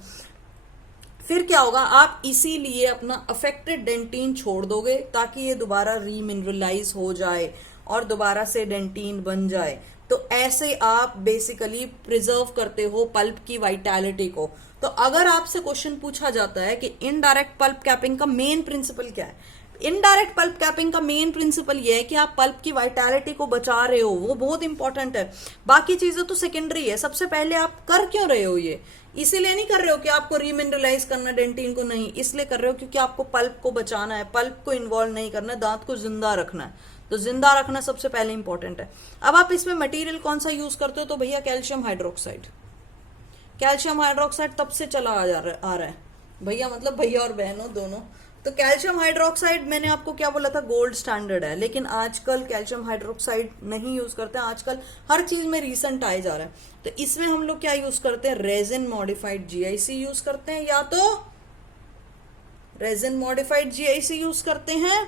फिर क्या होगा, आप इसीलिए अपना अफेक्टेड डेंटिन छोड़ दोगे ताकि ये दोबारा रीमिनरलाइज हो जाए और दोबारा से डेंटिन बन जाए। तो ऐसे आप बेसिकली प्रिजर्व करते हो पल्प की वाइटैलिटी को। तो अगर आपसे क्वेश्चन पूछा जाता है कि इनडायरेक्ट पल्प कैपिंग का मेन प्रिंसिपल क्या है, इनडायरेक्ट पल्प कैपिंग का मेन प्रिंसिपल ये है कि आप पल्प की वाइटैलिटी को बचा रहे हो, वो बहुत इंपॉर्टेंट है। बाकी चीजें तो सेकेंडरी है, सबसे पहले आप कर क्यों रहे हो, ये इसीलिए नहीं कर रहे हो कि आपको रीमिनरलाइज करना डेंटिन को, नहीं, इसलिए कर रहे हो क्योंकि आपको पल्प को बचाना है, पल्प को इन्वॉल्व नहीं करना है, दांत को जिंदा रखना है। तो जिंदा रखना सबसे पहले इंपॉर्टेंट है। अब आप इसमें मटेरियल कौन सा यूज करते हो, तो भैया कैल्शियम हाइड्रोक्साइड। कैल्शियम हाइड्रोक्साइड तब से चला आ रहा है भैया, मतलब भैया और बहनों दोनों। तो कैल्शियम हाइड्रोक्साइड मैंने आपको क्या बोला था, गोल्ड स्टैंडर्ड है, लेकिन आजकल कैल्शियम हाइड्रोक्साइड नहीं यूज करते हैं, आजकल हर चीज में रिसेंट आए जा रहा है। तो इसमें हम लोग क्या यूज करते हैं, रेजिन मॉडिफाइड जीआईसी यूज करते हैं, या तो रेजिन मॉडिफाइड जीआईसी यूज करते हैं,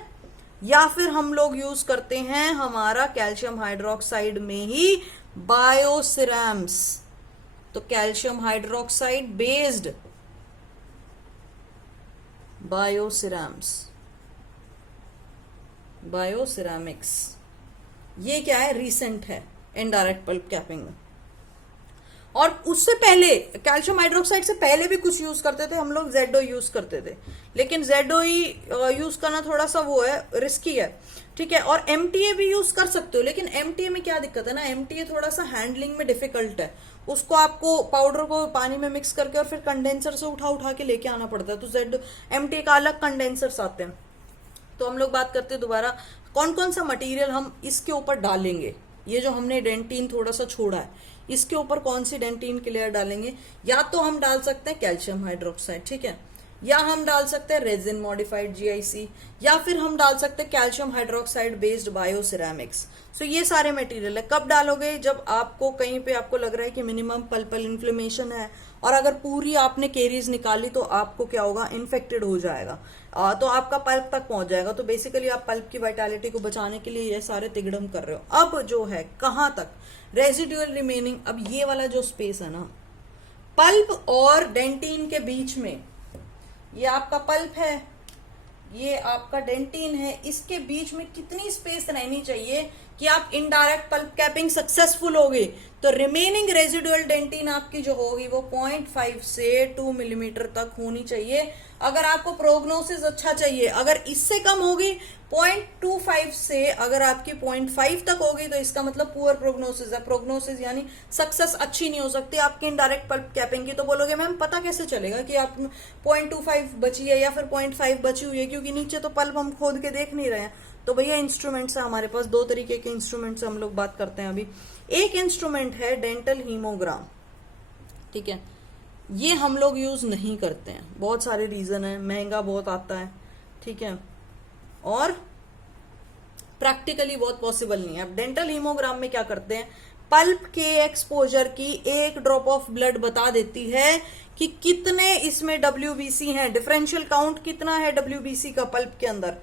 या फिर हम लोग यूज करते हैं हमारा कैल्शियम हाइड्रोक्साइड में ही बायोसिरैम्स। तो कैल्शियम हाइड्रोक्साइड बेस्ड बायोसिरैम्स, बायोसिरामिक्स, ये क्या है, रीसेंट है इनडायरेक्ट पल्प कैपिंग। और उससे पहले कैल्शियम हाइड्रोक्साइड से पहले भी कुछ यूज करते थे हम लोग, जेडो यूज करते थे, लेकिन जेडो ही यूज करना थोड़ा सा वो है, रिस्की है, ठीक है। और एमटीए भी यूज कर सकते हो, लेकिन एमटीए में क्या दिक्कत है ना, एमटीए थोड़ा सा हैंडलिंग में डिफिकल्ट है, उसको आपको पाउडर को पानी में मिक्स करके और फिर कंडेंसर से उठा उठा के लेके आना पड़ता है, तो जेड एमटीए का अलग कंडेंसर्स आते हैं। तो हम लोग बात करते हैं दोबारा कौन कौन सा मटेरियल हम इसके ऊपर डालेंगे। ये जो हमने डेंटीन थोड़ा सा छोड़ा है, इसके ऊपर कौन सी डेंटीन की लेयर डालेंगे, या तो हम डाल सकते हैं कैल्शियम हाइड्रोक्साइड, ठीक है, या हम डाल सकते हैं रेजिन मॉडिफाइड जीआईसी, या फिर हम डाल सकते हैं calcium hydroxide based bio ceramics. So ये सारे मटेरियल है। कब डालोगे, जब आपको कहीं पे आपको लग रहा है कि मिनिमम पल्पल इन्फ्लेमेशन है, और अगर पूरी आपने केरीज निकाली तो आपको क्या होगा, इन्फेक्टेड हो जाएगा, तो आपका पल्प तक पहुंच जाएगा। तो बेसिकली आप पल्प की वाइटलिटी को बचाने के लिए ये सारे तिगड़म कर रहे हो। अब जो है कहां तक, रेजिडुअल रिमेनिंग, अब ये वाला जो स्पेस है ना पल्प और डेंटीन के बीच में, ये आपका पल्प है, ये आपका डेंटीन है, इसके बीच में कितनी स्पेस रहनी चाहिए कि आप इनडायरेक्ट पल्प कैपिंग सक्सेसफुल होगी। तो रिमेनिंग रेजिडुअल डेंटीन आपकी जो होगी वो 0.5 से 2 मिलीमीटर तक होनी चाहिए, अगर आपको प्रोग्नोसिस अच्छा चाहिए। अगर इससे कम होगी 0.25 से अगर आपकी 0.5 तक होगी तो इसका मतलब पुअर प्रोग्नोसिस है, प्रोग्नोसिस यानी सक्सेस अच्छी नहीं हो सकती आपकी इनडायरेक्ट पल्प कैपिंग की। तो बोलोगे मैम पता कैसे चलेगा कि आप 0.25 बची है या फिर 0.5 बची हुई है, क्योंकि नीचे तो पल्प हम खोद के देख नहीं रहे हैं। तो भैया इंस्ट्रूमेंट्स है हमारे पास, दो तरीके के इंस्ट्रूमेंट से हम लोग बात करते हैं अभी। एक इंस्ट्रूमेंट है डेंटल हीमोग्राम, ठीक है, ये हम लोग यूज नहीं करते हैं, बहुत सारे रीजन है, महंगा बहुत आता है, ठीक है, और प्रैक्टिकली बहुत पॉसिबल नहीं है। अब डेंटल हीमोग्राम में क्या करते हैं, पल्प के एक्सपोजर की एक ड्रॉप ऑफ ब्लड बता देती है कि कितने इसमें डब्ल्यूबीसी हैं, डिफरेंशियल काउंट कितना है डब्ल्यूबीसी का पल्प के अंदर,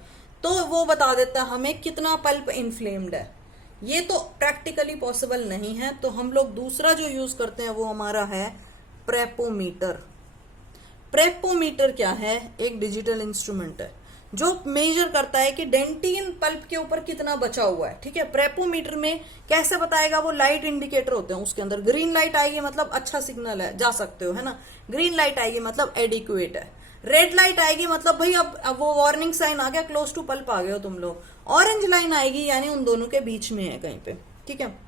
तो वो बता देता है हमें कितना पल्प इन्फ्लेम्ड है। ये तो प्रैक्टिकली पॉसिबल नहीं है, तो हम लोग दूसरा जो यूज करते हैं वो हमारा है प्रेपोमीटर। प्रेपोमीटर क्या है, एक डिजिटल इंस्ट्रूमेंट है जो मेजर करता है कि डेंटिन पल्प के ऊपर कितना बचा हुआ है, ठीक है। प्रेपोमीटर में कैसे बताएगा, वो लाइट इंडिकेटर होते हैं, उसके अंदर ग्रीन लाइट आएगी मतलब अच्छा सिग्नल है, जा सकते हो, है ना, ग्रीन लाइट आएगी मतलब एडिक्वेट है, रेड लाइट आएगी मतलब भाई अब वो वार्निंग साइन आ गया, क्लोज टू पल्प आ गए हो तुम लोग, ऑरेंज लाइन आएगी यानी उन दोनों के बीच में है कहीं पे, ठीक है।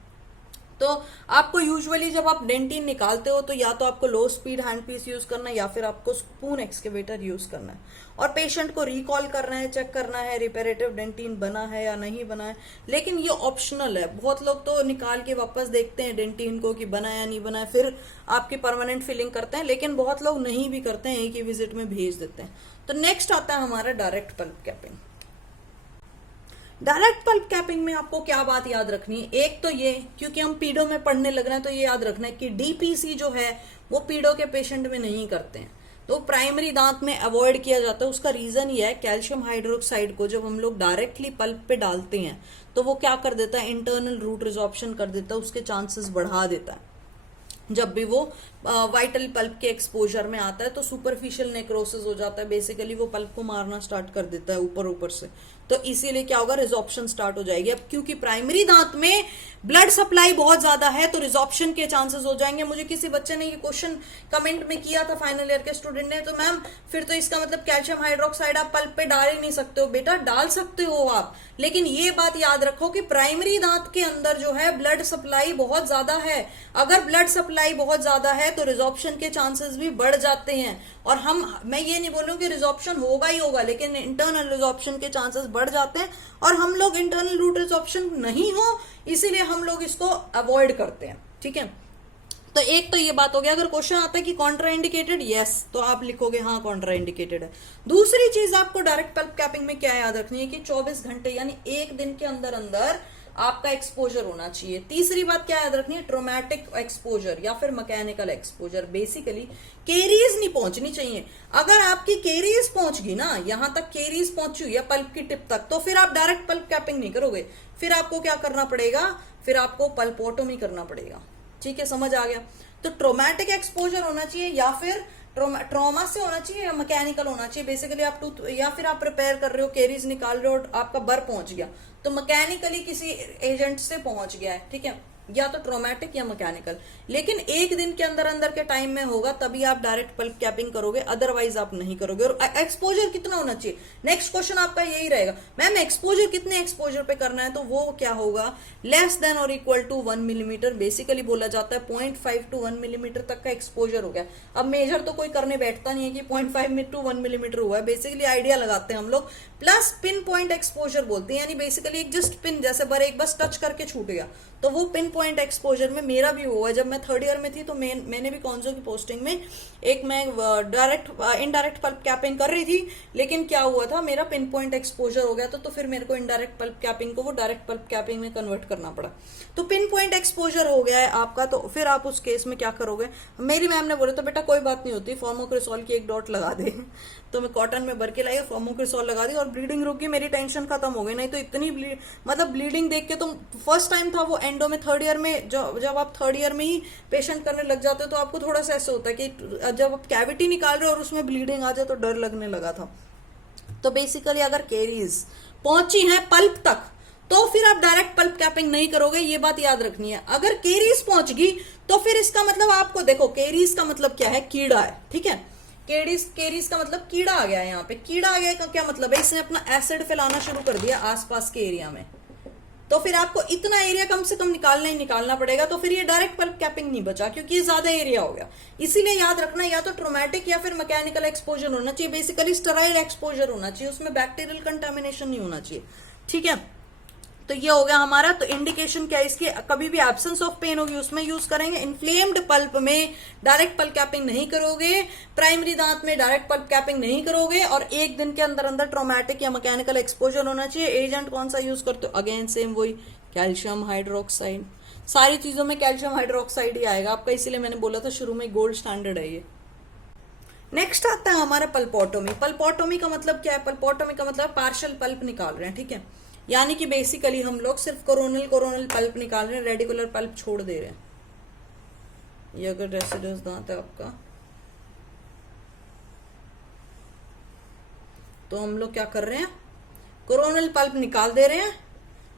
तो आपको यूजुअली जब आप डेंटिन निकालते हो तो या तो आपको low speed hand piece use करना है या फिर आपको स्पून एक्सकेवेटर यूज करना है, और पेशेंट को रिकॉल करना है, चेक करना है रिपेरेटिव डेंटिन बना है या नहीं बना है। लेकिन ये ऑप्शनल है, बहुत लोग तो निकाल के वापस देखते हैं डेंटिन को कि बना या नहीं बना है, फिर आपकी परमानेंट फिलिंग करते हैं, लेकिन बहुत लोग नहीं भी करते हैं, एक ही विजिट में भेज देते हैं। तो नेक्स्ट आता है हमारा direct pulp capping. Direct pulp capping में आपको क्या बात याद रखनी है, एक तो ये, क्योंकि हम पीडो में पढ़ने लग रहे हैं तो ये याद रखना है कि डीपीसी जो है वो पीडो के पेशेंट में नहीं करते हैं, तो प्राइमरी दांत में अवॉइड किया जाता है। उसका रीजन ये है, कैल्शियम हाइड्रोक्साइड को जब हम लोग डायरेक्टली पल्प पे डालते हैं तो वो क्या कर देता है, इंटरनल रूट रिजॉर्प्शन कर देता है, उसके चांसेस बढ़ा देता है। जब भी वो वाइटल पल्प के एक्सपोजर में आता है तो सुपरफिशियल नेक्रोसिस हो जाता है, बेसिकली वो पल्प को मारना स्टार्ट कर देता है ऊपर ऊपर से, तो इसीलिए क्या होगा, रिजॉर्प्शन स्टार्ट हो जाएगी। अब क्योंकि प्राइमरी दांत में ब्लड सप्लाई बहुत ज्यादा है तो रिजॉर्प्शन के चांसेस हो जाएंगे। मुझे किसी बच्चे ने ये क्वेश्चन कमेंट में किया था, फाइनल ईयर के स्टूडेंट ने, तो मैम फिर तो इसका मतलब कैल्शियम हाइड्रोक्साइड आप पल्प पे डाल ही नहीं सकते हो। बेटा डाल सकते हो आप, लेकिन ये बात याद रखो कि प्राइमरी दांत के अंदर जो है ब्लड सप्लाई बहुत ज्यादा है, अगर ब्लड सप्लाई बहुत ज्यादा है तो रिजॉर्प्शन के चांसेस भी बढ़ जाते हैं। और मैं ये नहीं बोलूं कि रिजॉर्प्शन होगा ही होगा, लेकिन इंटरनल रिजॉर्प्शन के चांसेस बढ़ जाते हैं, और हम लोग इंटरनल रूट रिजॉर्प्शन नहीं हो इसीलिए हम लोग इसको अवॉइड करते हैं, ठीक है। तो एक तो ये बात हो गया। अगर क्वेश्चन आता है कि कॉन्ट्रा इंडिकेटेड, यस, तो आप लिखोगे हाँ कॉन्ट्रा इंडिकेटेड है। दूसरी चीज आपको डायरेक्ट पल्प कैपिंग में क्या याद रखनी है कि 24 घंटे यानी एक दिन के अंदर अंदर आपका एक्सपोजर होना चाहिए। तीसरी बात क्या याद रखनी है, ट्रोमैटिक एक्सपोजर या फिर मैकेनिकल एक्सपोजर। बेसिकली केरीज नहीं पहुंचनी चाहिए। अगर आपकी केरीज पहुंच गई ना, यहां तक केरीज पहुंची हुई है पल्प की टिप तक, तो फिर आप डायरेक्ट पल्प कैपिंग नहीं करोगे, फिर आपको क्या करना पड़ेगा, फिर आपको पल्पोटोमी करना पड़ेगा, ठीक है, समझ आ गया। तो ट्रोमैटिक एक्सपोजर होना चाहिए या फिर ट्रॉमा से होना चाहिए या मैकेनिकल होना चाहिए। बेसिकली आप टूथ या फिर आप प्रिपेयर कर रहे हो, केरीज निकाल रहे हो और आपका बर पहुंच गया, तो मैकेनिकली किसी एजेंट से पहुंच गया है, ठीक है, या तो ट्रोमेटिक या मैकेनिकल। लेकिन एक दिन के अंदर अंदर के टाइम में होगा तभी आप डायरेक्ट पल्प कैपिंग करोगे, अदरवाइज आप नहीं करोगे। और एक्सपोजर कितना होना चाहिए, नेक्स्ट क्वेश्चन आपका यही रहेगा, मैम एक्सपोजर कितने एक्सपोजर पे करना है, तो वो क्या होगा, लेस देन और इक्वल टू 1 मिलीमीटर। बेसिकली बोला जाता है 0.5 to 1 मिलीमीटर तक का एक्सपोजर हो गया। अब मेजर तो कोई करने बैठता नहीं है कि 0.5 to 1 मिलीमीटर हुआ है, बेसिकली आइडिया लगाते हैं हम लोग। प्लस पिन पॉइंट एक्सपोजर बोलते हैं, यानी बेसिकली एक जस्ट पिन, जैसे बर एक बस टच करके छूट गया, तो वो पिन पॉइंट एक्सपोजर में मेरा भी हुआ है। जब मैं थर्ड ईयर में थी तो मैंने भी कॉन्जो की पोस्टिंग में एक मैं डायरेक्ट इनडायरेक्ट पल्प कैपिंग कर रही थी, लेकिन क्या हुआ था, मेरा पिन पॉइंट एक्सपोजर हो गया, तो फिर मेरे को इनडायरेक्ट पल्प कैपिंग को वो डायरेक्ट पल्प कैपिंग में कन्वर्ट करना पड़ा। तो पिन पॉइंट एक्सपोजर हो गया है आपका, तो फिर आप उस केस में क्या करोगे, मेरी मैम ने बोला तो बेटा कोई बात नहीं होती, फॉर्मोक्रिसॉल की एक डॉट लगा दे। तो मैं कॉटन में भर के लाई और फॉर्मोक्रिसॉल लगा दी और ब्लीडिंग रुक गई, मेरी टेंशन खत्म हो गई। नहीं तो इतनी मतलब ब्लीडिंग देख के, तो फर्स्ट टाइम था वो एंडो में, थर्ड ईयर में जब आप थर्ड ईयर में ही पेशेंट करने लग जाते हो तो आपको थोड़ा सा ऐसा होता है कि जब आप कैविटी निकाल रहे हो और उसमें ब्लीडिंग आ जाए तो डर लगने लगा था। तो बेसिकली अगर केरीज पहुंची है पल्प तक तो फिर आप डायरेक्ट पल्प कैपिंग नहीं करोगे, ये बात याद रखनी है। अगर केरीज पहुंच गई तो फिर इसका मतलब आपको देखो, केरीज का मतलब क्या है, कीड़ा है, ठीक है, केरीज का मतलब कीड़ा आ गया है। यहाँ पे कीड़ा आ गया का क्या मतलब है, इसने अपना एसिड फैलाना शुरू कर दिया आसपास के एरिया में, तो फिर आपको इतना एरिया कम से कम निकालना ही निकालना पड़ेगा। तो फिर ये डायरेक्ट पल्प कैपिंग नहीं बचा, क्योंकि ये ज्यादा एरिया हो गया। इसीलिए याद रखना, या तो ट्रोमेटिक या फिर मैकेनिकल एक्सपोजर होना चाहिए, बेसिकली स्टेराइल एक्सपोजर होना चाहिए, उसमें बैक्टीरियल कंटामिनेशन नहीं होना चाहिए, ठीक है। तो ये हो गया हमारा। तो इंडिकेशन क्या है इसकी, कभी भी एब्सेंस ऑफ पेन होगी उसमें यूज करेंगे। इन्फ्लेम्ड पल्प में डायरेक्ट पल्प कैपिंग नहीं करोगे, प्राइमरी दांत में डायरेक्ट पल्प कैपिंग नहीं करोगे, और एक दिन के अंदर अंदर ट्रोमेटिक या मैकेनिकल एक्सपोजर होना चाहिए। एजेंट कौन सा यूज करते हो, अगेन सेम वही कैल्शियम हाइड्रोक्साइड, सारी चीजों में कैल्शियम हाइड्रोक्साइड ही आएगा आपका, इसीलिए मैंने बोला था शुरू में गोल्ड स्टैंडर्ड है ये। नेक्स्ट आता है हमारा पल्पोटोमी। पल्पोटोमी का मतलब क्या है, पल्पोटोमी का मतलब पार्शियल पल्प निकाल रहे हैं, ठीक है, यानी कि बेसिकली हम लोग सिर्फ कोरोनल पल्प निकाल रहे हैं, रेडिकुलर पल्प छोड़ दे रहे हैं। ये अगर रेसिडुअस दांत है आपका, तो हम लोग क्या कर रहे हैं, कोरोनल पल्प निकाल दे रहे हैं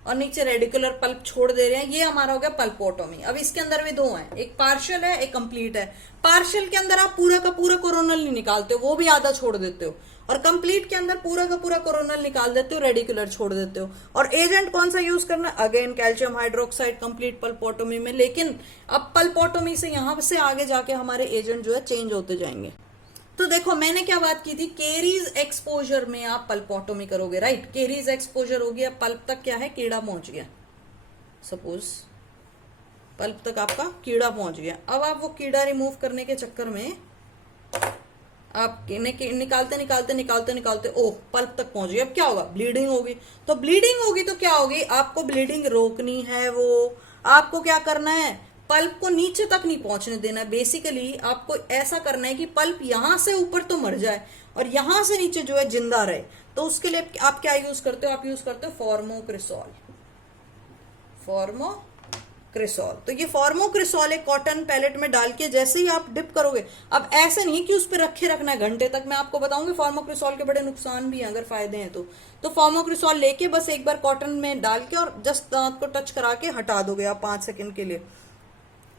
और नीचे रेडिकुलर पल्प छोड़ दे रहे हैं। ये हमारा हो गया पल्पोटोमी। अब इसके अंदर भी दो हैं, एक पार्शियल है एक कंप्लीट है। पार्शियल के अंदर आप पूरा का पूरा कोरोनल नहीं निकालते हो, वो भी आधा छोड़ देते हो, और कंप्लीट के अंदर पूरा का पूरा कोरोनल निकाल देते हो, रेडिकुलर छोड़ देते हो। और एजेंट कौन सा यूज करना, अगेन कैल्शियम हाइड्रोक्साइड कंप्लीट पल्पोटोमी में। लेकिन अब पल्पोटोमी से यहां से आगे जाके हमारे एजेंट जो है चेंज होते जाएंगे। तो देखो मैंने क्या बात की थी, केरीज एक्सपोजर में आप पल्पोटोमी करोगे, राइट। केरीज एक्सपोजर हो गया, पल्प तक क्या है, कीड़ा पहुंच गया, सपोज पल्प तक आपका कीड़ा पहुंच गया। अब आप वो कीड़ा रिमूव करने के चक्कर में आप निकालते निकालते निकालते निकालते ओह पल्प तक पहुंच गए। अब क्या होगा, ब्लीडिंग होगी। तो ब्लीडिंग होगी तो क्या होगी, आपको ब्लीडिंग रोकनी है। वो आपको क्या करना है, पल्प को नीचे तक नहीं पहुंचने देना है। बेसिकली आपको ऐसा करना है कि पल्प यहां से ऊपर तो मर जाए और यहां से नीचे जो है जिंदा रहे। तो उसके लिए आप क्या यूज करते हो, आप यूज करते हो फॉर्मोक्रिसॉल। तो ये फॉर्मोक्रिसॉल एक कॉटन पैलेट में डाल के जैसे ही आप डिप करोगे, अब ऐसे नहीं कि उस पर रखे रखना है घंटे तक। मैं आपको बताऊंगी फॉर्मोक्रिसॉल के बड़े नुकसान भी हैं अगर फायदे हैं तो फॉर्मोक्रिसॉल लेके बस एक बार कॉटन में डाल के और जस्ट दांत को टच करा के हटा दोगे आप 5 सेकंड के लिए।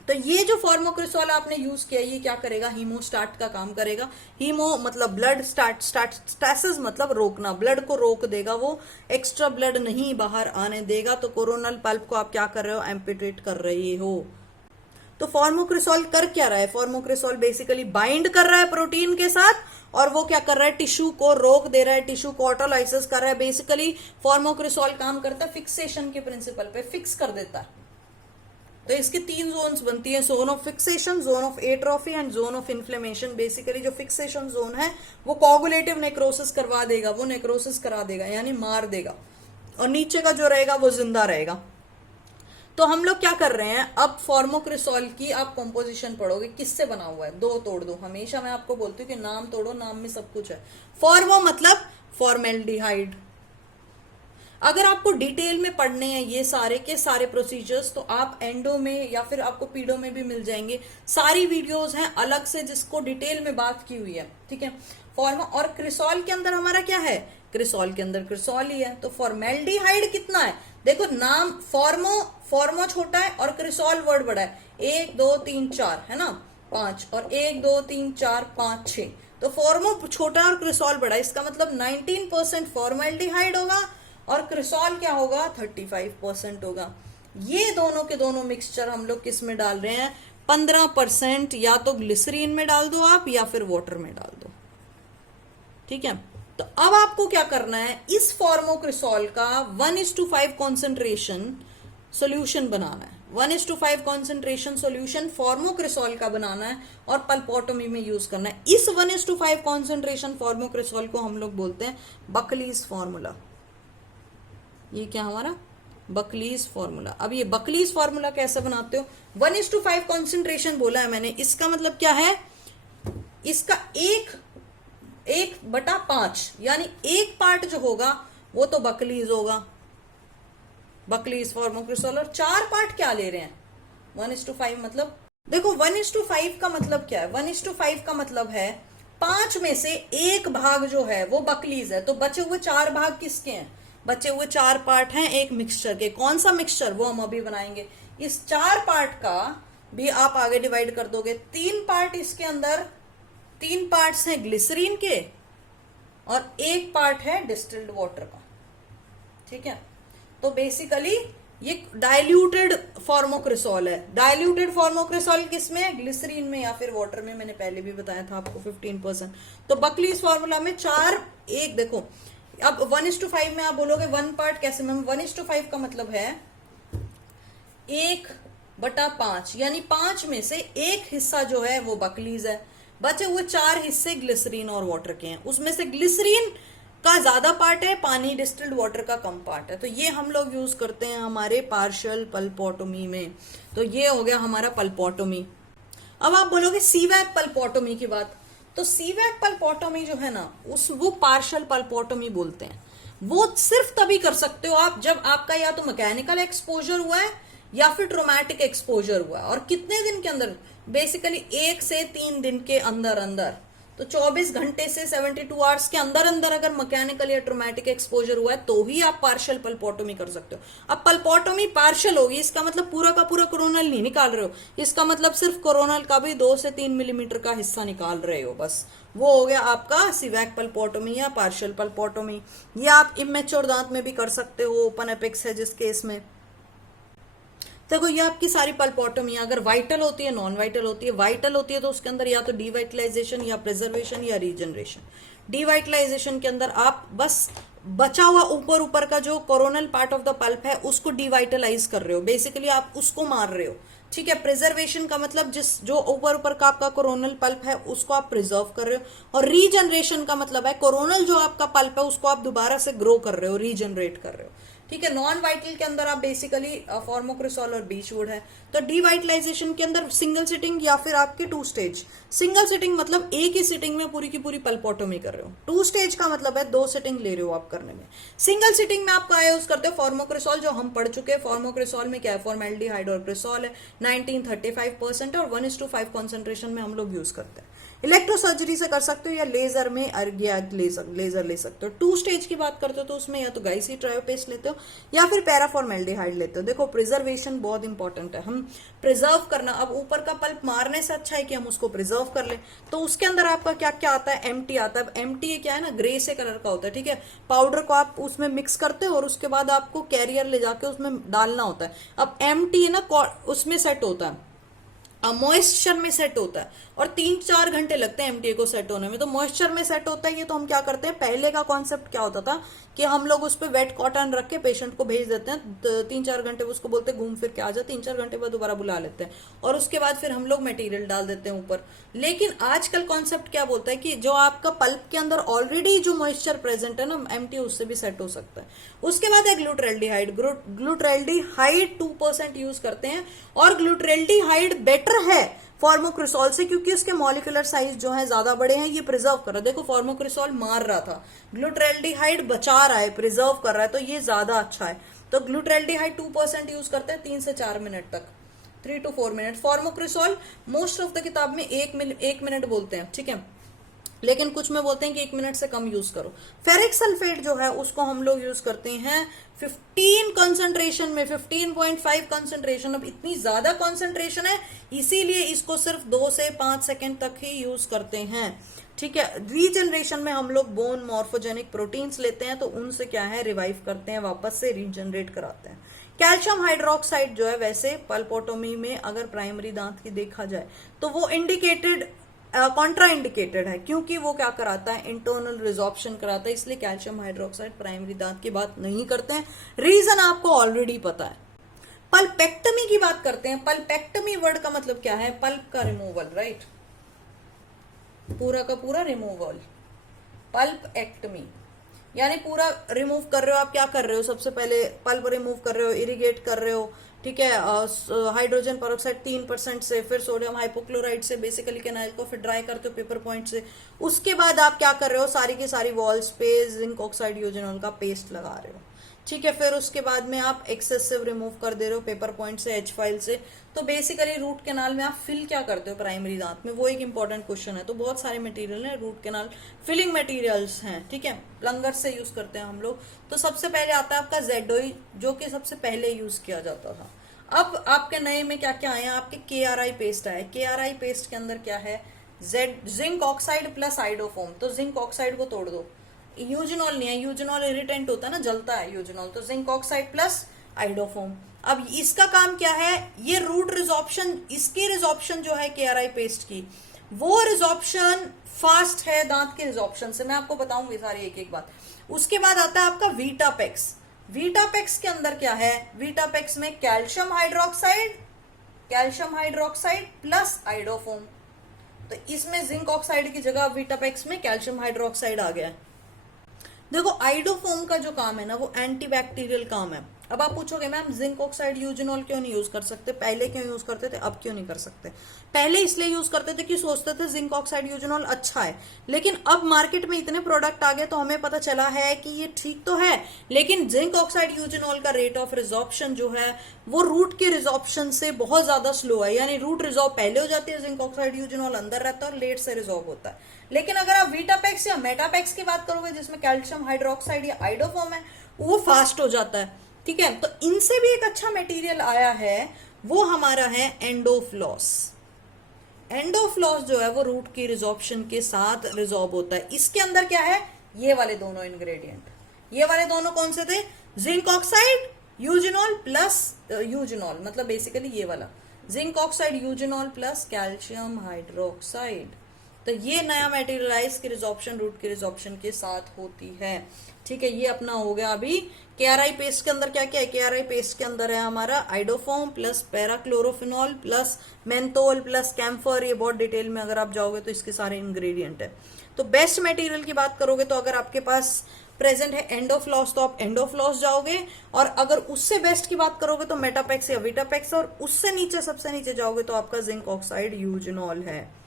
तो ये जो फॉर्मोक्रिसॉल आपने यूज किया, ये क्या करेगा, हीमोस्टाट का काम करेगा। हीमो मतलब ब्लड, स्टैसिस मतलब रोकना, ब्लड को रोक देगा, वो एक्स्ट्रा ब्लड नहीं बाहर आने देगा। तो कोरोनल पल्प को आप क्या कर रहे हो, एम्पिटेट कर रहे हो। तो फॉर्मोक्रिसॉल कर क्या रहा है, फॉर्मोक्रिसॉल बेसिकली बाइंड कर रहा है प्रोटीन के साथ, और वो क्या कर रहा है, टिश्यू को रोक दे रहा है, टिश्यू को ऑटोलाइसिस कर रहा है। बेसिकली फॉर्मोक्रिसॉल काम करता है फिक्सेशन के प्रिंसिपल पे, फिक्स कर देता है। तो इसके 3 जोन्स बनती है, zone of fixation, zone of atrophy and zone of inflammation. Basically जो फिक्सेशन जोन है वो कोगुलेटिव नेक्रोसिस करवा देगा, वो नेक्रोसिस करा देगा यानी मार देगा, और नीचे का जो रहेगा वो जिंदा रहेगा। तो हम लोग क्या कर रहे हैं, अब फॉर्मोक्रिसॉल की आप कंपोजिशन पढ़ोगे, किससे बना हुआ है, 2 तोड़ दो। हमेशा मैं आपको बोलती हूँ कि नाम तोड़ो, नाम में सब कुछ है। फॉर्मो मतलब फॉर्मेल्डिहाइड, अगर आपको डिटेल में पढ़ने हैं ये सारे के सारे प्रोसीजर्स तो आप एंडो में या फिर आपको पीडो में भी मिल जाएंगे, सारी वीडियोस हैं अलग से जिसको डिटेल में बात की हुई है, ठीक है। फॉर्मा और क्रिसॉल के अंदर हमारा क्या है, क्रिसॉल के अंदर क्रिसॉल ही है। तो फॉर्मेल्डिहाइड कितना है, देखो नाम फॉर्मो छोटा है और क्रिसॉल वर्ड बड़ा है, 1 2 3 4 है ना, 5 और 1 2 3 4 5 6, तो फॉर्मो छोटा है और क्रिसॉल बड़ा है, इसका मतलब 19% फॉर्मेल्डिहाइड होगा और क्रिसॉल क्या होगा 35% होगा। ये दोनों के दोनों मिक्सचर हम लोग किस में डाल रहे हैं, 15% या तो ग्लिसरीन में डाल दो आप या फिर वाटर में डाल दो, ठीक है। तो अब आपको क्या करना है, इस फॉर्मोक्रिसॉल का 1:5 कॉन्सेंट्रेशन सोल्यूशन बनाना है, 1:5 कॉन्सेंट्रेशन सोल्यूशन फॉर्मोक्रिसॉल का बनाना है और पल्पोटोमी में यूज करना है। इस 1:5 कॉन्सेंट्रेशन फॉर्मोक्रिसॉल को हम लोग बोलते हैं बकलीज फॉर्मूला। ये क्या हमारा बकलीज फॉर्मूला। अब ये बकलीज फॉर्मूला कैसे बनाते हो, 1:5 कॉन्सेंट्रेशन बोला है मैंने, इसका मतलब क्या है, इसका 1/5 यानी एक पार्ट जो होगा वो तो बकलीज होगा, बकलीज फॉर्मोक्रिसॉल, और 4 पार्ट क्या ले रहे हैं 1:5, मतलब देखो 1:5 का मतलब क्या है, 1:5 का मतलब है 5 में से 1 भाग जो है वो बकलीज है, तो बचे हुए 4 भाग किसके हैं, बचे हुए 4 पार्ट हैं एक मिक्सचर के। कौन सा मिक्सचर, वो हम अभी बनाएंगे। इस 4 पार्ट का भी आप आगे डिवाइड कर दोगे, 3 पार्ट इसके अंदर, 3 पार्ट्स हैं ग्लिसरीन के और 1 पार्ट है डिस्टिल्ड वाटर का, ठीक है। तो बेसिकली ये डाइल्यूटेड फॉर्मोक्रिसॉल है। डाइल्यूटेड फॉर्मोक्रिसॉल किसमें है, ग्लिसरीन में या फिर वाटर में, मैंने पहले भी बताया था आपको 15%। तो बकलीज फॉर्मूला में 4 1 देखो, अब 1:5 में आप बोलोगे 1 पार्ट कैसे, मैम 1:5 का मतलब है 1/5 यानी 5 में से 1 हिस्सा जो है वो बकलीज है, बचे हुए 4 हिस्से ग्लिसरीन और वाटर के हैं, उसमें से ग्लिसरीन का ज्यादा पार्ट है, पानी डिस्टिल्ड वाटर का कम पार्ट है। तो ये हम लोग यूज करते हैं हमारे पार्शियल पल्पोटोमी में। तो ये हो गया हमारा पल्पोटोमी। अब आप बोलोगे सीवैक पल्पोटोमी की बात, तो सीवैक पल्पोटोमी जो है ना वो पार्शियल पल्पोटोमी बोलते हैं। वो सिर्फ तभी कर सकते हो आप जब आपका या तो मैकेनिकल एक्सपोजर हुआ है या फिर ट्रोमैटिक एक्सपोजर हुआ है, और कितने दिन के अंदर, बेसिकली 1 से 3 दिन के अंदर अंदर, तो 24 घंटे से 72 आवर्स के अंदर अंदर अगर मैकेनिकल या ट्रोमैटिक एक्सपोजर हुआ है तो ही आप पार्शियल पल्पोटोमी कर सकते हो। अब पल्पोटोमी पार्शियल होगी, इसका मतलब पूरा का पूरा कोरोनल नहीं निकाल रहे हो, इसका मतलब सिर्फ कोरोनल का भी 2 से 3 मिलीमीटर का हिस्सा निकाल रहे हो, बस वो हो गया आपका सीवैक पल्पोटोमी या पार्शियल पल्पोटोमी। ये आप इमेच्योर दांत में भी कर सकते हो, ओपन एपेक्स है जिस केस में। देखो ये आपकी सारी पल्पोटोमी अगर वाइटल होती है, नॉन वाइटल होती है, वाइटल होती है तो उसके अंदर या तो डीवाइटलाइजेशन या प्रिजर्वेशन या रीजनरेशन। डीवाइटलाइजेशन के अंदर आप बस बचा हुआ ऊपर का जो coronal part of the pulp है उसको डिवाइटलाइज कर रहे हो, बेसिकली आप उसको मार रहे हो, ठीक है। प्रिजर्वेशन का मतलब जो ऊपर का आपका कोरोनल पल्प है उसको आप प्रिजर्व कर रहे हो, और रीजनरेशन का मतलब है कोरोनल जो आपका पल्प है उसको आप दोबारा से ग्रो कर रहे हो, रीजनरेट कर रहे हो, ठीक है। नॉन वाइटल के अंदर आप बेसिकली फॉर्मोक्रिसॉल और बीचवुड है। तो डीवाइटलाइजेशन के अंदर सिंगल सिटिंग या फिर आपकी 2 स्टेज। सिंगल सिटिंग मतलब एक ही सिटिंग में पूरी की पूरी पल्पोटोमी कर रहे हो, 2 स्टेज का मतलब है 2 सिटिंग ले रहे हो आप करने में। सिंगल सिटिंग में आप क्या यूज करते हो, फॉर्मोक्रिसॉल जो हम पढ़ चुके हैं। फॉर्मोक्रिसॉल में क्या है, फॉर्मेल्डिहाइड और क्रिसॉल है, 19-35% और 1:5 कॉन्सेंट्रेशन में हम लोग यूज करते हैं। इलेक्ट्रोसर्जरी से कर सकते हो या लेजर में लेजर ले सकते हो। 2 स्टेज की बात करते हो तो उसमें या तो गाइसी ट्रायोपेस्ट लेते हो या फिर पैराफॉर्मेल्डिहाइड लेते हो। देखो प्रिजर्वेशन बहुत इंपॉर्टेंट है, हम प्रिजर्व करना, अब ऊपर का पल्प मारने से अच्छा है कि हम उसको प्रिजर्व कर ले। तो उसके अंदर आपका क्या क्या आता है, एम्प्टी आता है। एम्प्टी क्या है ना, ग्रे से कलर का होता है, ठीक है। पाउडर को आप उसमें मिक्स करते हो और उसके बाद आपको कैरियर ले जाके उसमें डालना होता है। अब एम्प्टी है ना उसमें सेट होता है, मॉइस्चर में सेट होता है और 3-4 घंटे लगते हैं एमटीए को सेट होने में। तो मॉइस्चर में सेट होता है ये, तो हम क्या करते हैं, पहले का कॉन्सेप्ट क्या होता था कि हम लोग उस पर वेट कॉटन रख के पेशेंट को भेज देते हैं, 3-4 घंटे उसको बोलते हैं घूम फिर के आ जा, 3-4 घंटे बाद दोबारा बुला लेते हैं और उसके बाद फिर हम लोग मटेरियल डाल देते हैं ऊपर। लेकिन आजकल कॉन्सेप्ट क्या बोलता है कि जो आपका पल्प के अंदर ऑलरेडी जो मॉइस्चर प्रेजेंट है ना एमटी, उससे भी सेट हो सकता है। उसके बाद है ग्लूट्रेल्डिहाइड। ग्लूट्रेल्डिहाइड 2% यूज करते हैं और ग्लूट्रेल्डिहाइड बेटर बेटर है फॉर्मोक्रिसॉल से, क्योंकि उसके मॉलिक्यूलर साइज जो है ज्यादा बड़े हैं, ये प्रिजर्व कर रहा है। देखो फॉर्मोक्रिसॉल मार रहा था, ग्लूट्रेल्डिहाइड बचा रहा है, प्रिजर्व कर रहा है, तो ये ज्यादा अच्छा है। तो ग्लूट्रेल्डिहाइड 2% यूज करते हैं 3 से 4 मिनट तक, 3 to 4 minute. Formocresol most of the किताब में 1 मिनट बोलते हैं, ठीक है, लेकिन कुछ में बोलते हैं कि 1 मिनट से कम यूज करो। फेरिक सल्फेट जो है उसको हम लोग यूज करते हैं 15 कंसंट्रेशन में, 15.5 कंसंट्रेशन। अब इतनी ज्यादा कंसंट्रेशन है, इसीलिए इसको सिर्फ 2 से 5 सेकेंड तक ही यूज करते हैं, ठीक है। रीजनरेशन में हम लोग बोन मॉर्फोजेनिक प्रोटीन्स लेते हैं, तो उनसे क्या है, रिवाइव करते हैं, वापस से रीजनरेट कराते हैं। कैल्शियम हाइड्रोक्साइड जो है, वैसे पल्पोटोमी में अगर प्राइमरी दांत की देखा जाए तो वो इंडिकेटेड कॉन्ट्रा इंडिकेटेड है, क्योंकि वो क्या कराता है, इंटरनल रिजॉर्प्शन कराता है, इसलिए कैल्शियम हाइड्रोक्साइड प्राइमरी दांत की बात नहीं करते हैं। रीजन आपको ऑलरेडी पता है। पल्पेक्टमी की बात करते हैं। पल्पेक्टमी वर्ड का मतलब क्या है, पल्प का रिमूवल, राइट, पूरा का पूरा रिमूवल, पल्प एक्टमी, यानी पूरा रिमूव कर रहे हो। आप क्या कर रहे हो, सबसे पहले पल्प रिमूव कर रहे हो, इरिगेट कर रहे हो, ठीक है, हाइड्रोजन पेरोक्साइड 3% से, फिर सोडियम हाइपोक्लोराइड से बेसिकली केनाइल को, फिर ड्राई करते हो पेपर पॉइंट से। उसके बाद आप क्या कर रहे हो, सारी की सारी वॉल्स पे जिंक ऑक्साइड यूजेनॉल का पेस्ट लगा रहे हो, ठीक है। फिर उसके बाद में आप एक्सेसिव रिमूव कर दे रहे हो पेपर पॉइंट से, एच फाइल से। तो बेसिकली रूट कैनाल में आप फिल क्या करते हो प्राइमरी दांत में, वो एक इंपॉर्टेंट क्वेश्चन है। तो बहुत सारे मटेरियल है रूट कैनाल, फिलिंग मटेरियल्स हैं, ठीक है, प्लंगर से यूज करते हैं हम लोग। तो सबसे पहले आता है आपका जेडोई, जो कि सबसे पहले यूज किया जाता था। अब आपके नए में क्या क्या आया, आपके KRI पेस्ट आया। KRI पेस्ट के अंदर क्या है, जिंक ऑक्साइड प्लस आइडोफोम। तो जिंक ऑक्साइड को तोड़ दो, यूजेनॉल नहीं है, यूजेनॉल इरिटेंट होता है ना, जलता है यूजेनॉल, तो जिंक ऑक्साइड प्लस आइडोफोम। अब इसका काम क्या है, ये रूट रिजॉर्प्शन, इसकी रिजॉर्प्शन जो है KRI पेस्ट की, वो रिजॉर्प्शन फास्ट है दांत के रिजॉर्प्शन से। मैं आपको बताऊंगी सारी एक एक बात। उसके बाद आता है आपका वीटापेक्स। वीटापेक्स के अंदर क्या है, वीटापेक्स में कैल्शियम हाइड्रोक्साइड प्लस आइडोफोम। तो इसमें जिंक ऑक्साइड की जगह वीटापेक्स में कैल्शियम हाइड्रोक्साइड आ गया है। देखो आइडोफोम का जो काम है ना, वो एंटीबैक्टीरियल काम है। अब आप पूछोगे मैम जिंक ऑक्साइड यूजेनॉल क्यों नहीं यूज कर सकते, पहले क्यों यूज करते थे, अब क्यों नहीं कर सकते। पहले इसलिए यूज करते थे कि सोचते थे जिंक ऑक्साइड यूजेनॉल अच्छा है, लेकिन अब मार्केट में इतने प्रोडक्ट आ गए तो हमें पता चला है कि ये ठीक तो है, लेकिन जिंक ऑक्साइड यूजेनॉल का रेट ऑफ रिजॉर्प्शन जो है वो रूट के रिजॉर्प्शन से बहुत ज्यादा स्लो है। यानी रूट रिजॉर्व पहले हो जाती है, जिंक ऑक्साइड यूजेनॉल अंदर रहता है और लेट से रिजॉर्व होता है। लेकिन अगर आप वीटापेक्स या मेटापेक्स की बात करोगे, जिसमें कैल्शियम हाइड्रोक्साइड या आइडोफोम है, वो फास्ट हो जाता है, ठीक है। तो इनसे भी एक अच्छा मटेरियल आया है, वो हमारा है एंडोफ्लॉस। एंडोफ्लॉस जो है वो रूट की रिजॉर्प्शन के साथ रिजॉर्ब होता है। इसके अंदर क्या है, ये वाले दोनों इंग्रेडिएंट, ये वाले दोनों कौन से थे, zinc oxide eugenol plus eugenol, मतलब बेसिकली ये वाला zinc oxide eugenol plus calcium hydroxide. तो ये नया मटेरियलाइज की रिजॉर्प्शन रूट की रिजॉर्प्शन के साथ होती है, ठीक है। ये अपना हो गया। अभी KRI पेस्ट के अंदर क्या क्या है, KRI पेस्ट के अंदर है हमारा iodoform plus parachlorophenol plus menthol plus camphor. ये बहुत डिटेल में अगर आप जाओगे तो इसके सारे इंग्रेडिएंट है। तो बेस्ट मटेरियल की बात करोगे तो अगर आपके पास प्रेजेंट है एंडोफ्लॉस तो आप एंडोफ्लॉस जाओगे, और अगर उससे बेस्ट की बात करोगे तो मेटापेक्स या वीटापेक्स, और उससे नीचे सबसे नीचे जाओगे तो आपका जिंक ऑक्साइड यूजेनॉल है।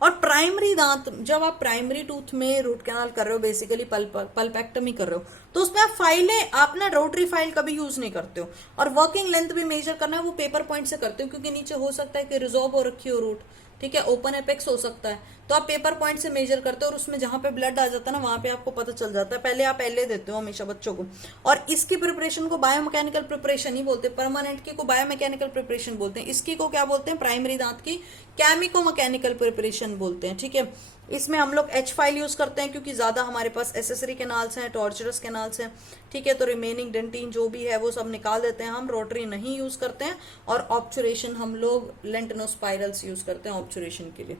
और प्राइमरी दांत, जब आप प्राइमरी टूथ में रूट कैनाल कर रहे हो, बेसिकली पल्पेक्टमी कर रहे हो, तो उसमें आप फाइलें, आप ना रोटरी फाइल कभी यूज नहीं करते हो। और वर्किंग लेंथ भी मेजर करना है वो पेपर पॉइंट से करते हो, क्योंकि नीचे हो सकता है कि रिजॉर्व हो रखी हो रूट, ठीक है, ओपन एपेक्स हो सकता है, तो आप पेपर पॉइंट से मेजर करते हो और उसमें जहां पे ब्लड आ जाता है ना, वहां पे आपको पता चल जाता है। पहले आप एलए देते हो हमेशा बच्चों को, और इसकी प्रिपरेशन को बायोमैकेनिकल प्रिपरेशन ही बोलते हैं, परमानेंट की को बायोमैकेनिकल प्रिपरेशन बोलते हैं, इसकी को क्या बोलते हैं, प्राइमरी दांत की केमिको मैकेनिकल प्रिपरेशन बोलते हैं, ठीक है। इसमें हम लोग एच फाइल यूज करते हैं क्योंकि ज्यादा हमारे पास एसेसरी कैनाल्स हैं, टॉर्चरस कैनाल्स हैं, ठीक है। तो रिमेनिंग डेंटिन जो भी है वो सब निकाल देते हैं हम, रोटरी नहीं यूज करते हैं। और ऑब्चुरेशन हम लोग लेंटिनोस्पाइरल्स यूज करते हैं ऑब्चुरेशन के लिए।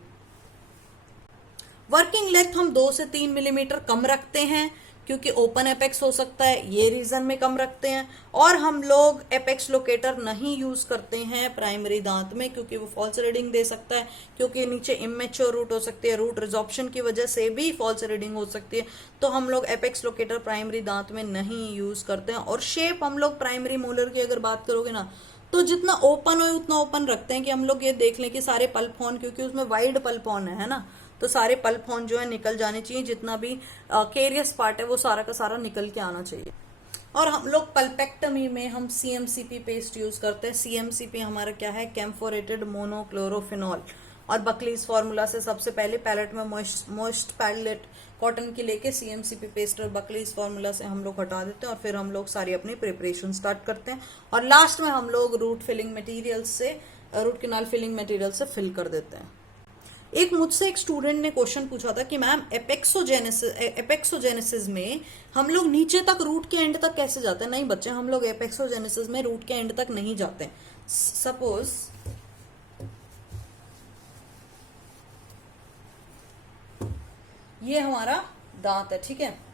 वर्किंग लेंथ हम 2 से 3 मिलीमीटर कम रखते हैं, क्योंकि ओपन एपेक्स हो सकता है, ये रीजन में कम रखते हैं। और हम लोग एपेक्स लोकेटर नहीं यूज करते हैं प्राइमरी दांत में, क्योंकि वो फॉल्स रीडिंग दे सकता है, क्योंकि नीचे इमेच्योर रूट हो सकती है, रूट रिजॉर्प्शन की वजह से भी फॉल्स रीडिंग हो सकती है। तो हम लोग एपेक्स लोकेटर प्राइमरी दांत में नहीं यूज करते हैं। और शेप हम लोग प्राइमरी मोलर की अगर बात करोगे ना, तो जितना ओपन हो उतना ओपन रखते हैं कि हम लोग ये देख लें कि सारे पल्प हॉर्न, क्योंकि उसमें वाइड पल्प हॉर्न है ना, तो सारे पल्प हॉर्न जो है निकल जाने चाहिए, जितना भी केरियस पार्ट है वो सारा का सारा निकल के आना चाहिए। और हम लोग पल्पेक्टमी में हम सीएमसीपी पेस्ट यूज करते हैं। सीएमसीपी हमारा क्या है, कैम्फोरेटेड मोनोक्लोरोफिनॉल। और बकलीज फार्मूला से सबसे पहले पैलेट में मोस्ट पैलेट कॉटन की लेके सीएमसीपी पेस्ट और बकलीज फार्मूला से हम लोग हटा देते हैं, और फिर हम लोग सारी अपनी प्रिपरेशन स्टार्ट करते हैं, और लास्ट में हम लोग रूट फिलिंग मटेरियल से, रूट कैनाल फिलिंग मटेरियल से फिल कर देते हैं। एक मुझसे एक स्टूडेंट ने क्वेश्चन पूछा था कि मैम एपेक्सोजेनेसिस में हम लोग नीचे तक रूट के एंड तक कैसे जाते हैं। नहीं बच्चे, हम लोग एपेक्सोजेनेसिस में रूट के एंड तक नहीं जाते। सपोज ये हमारा दांत है, ठीक है।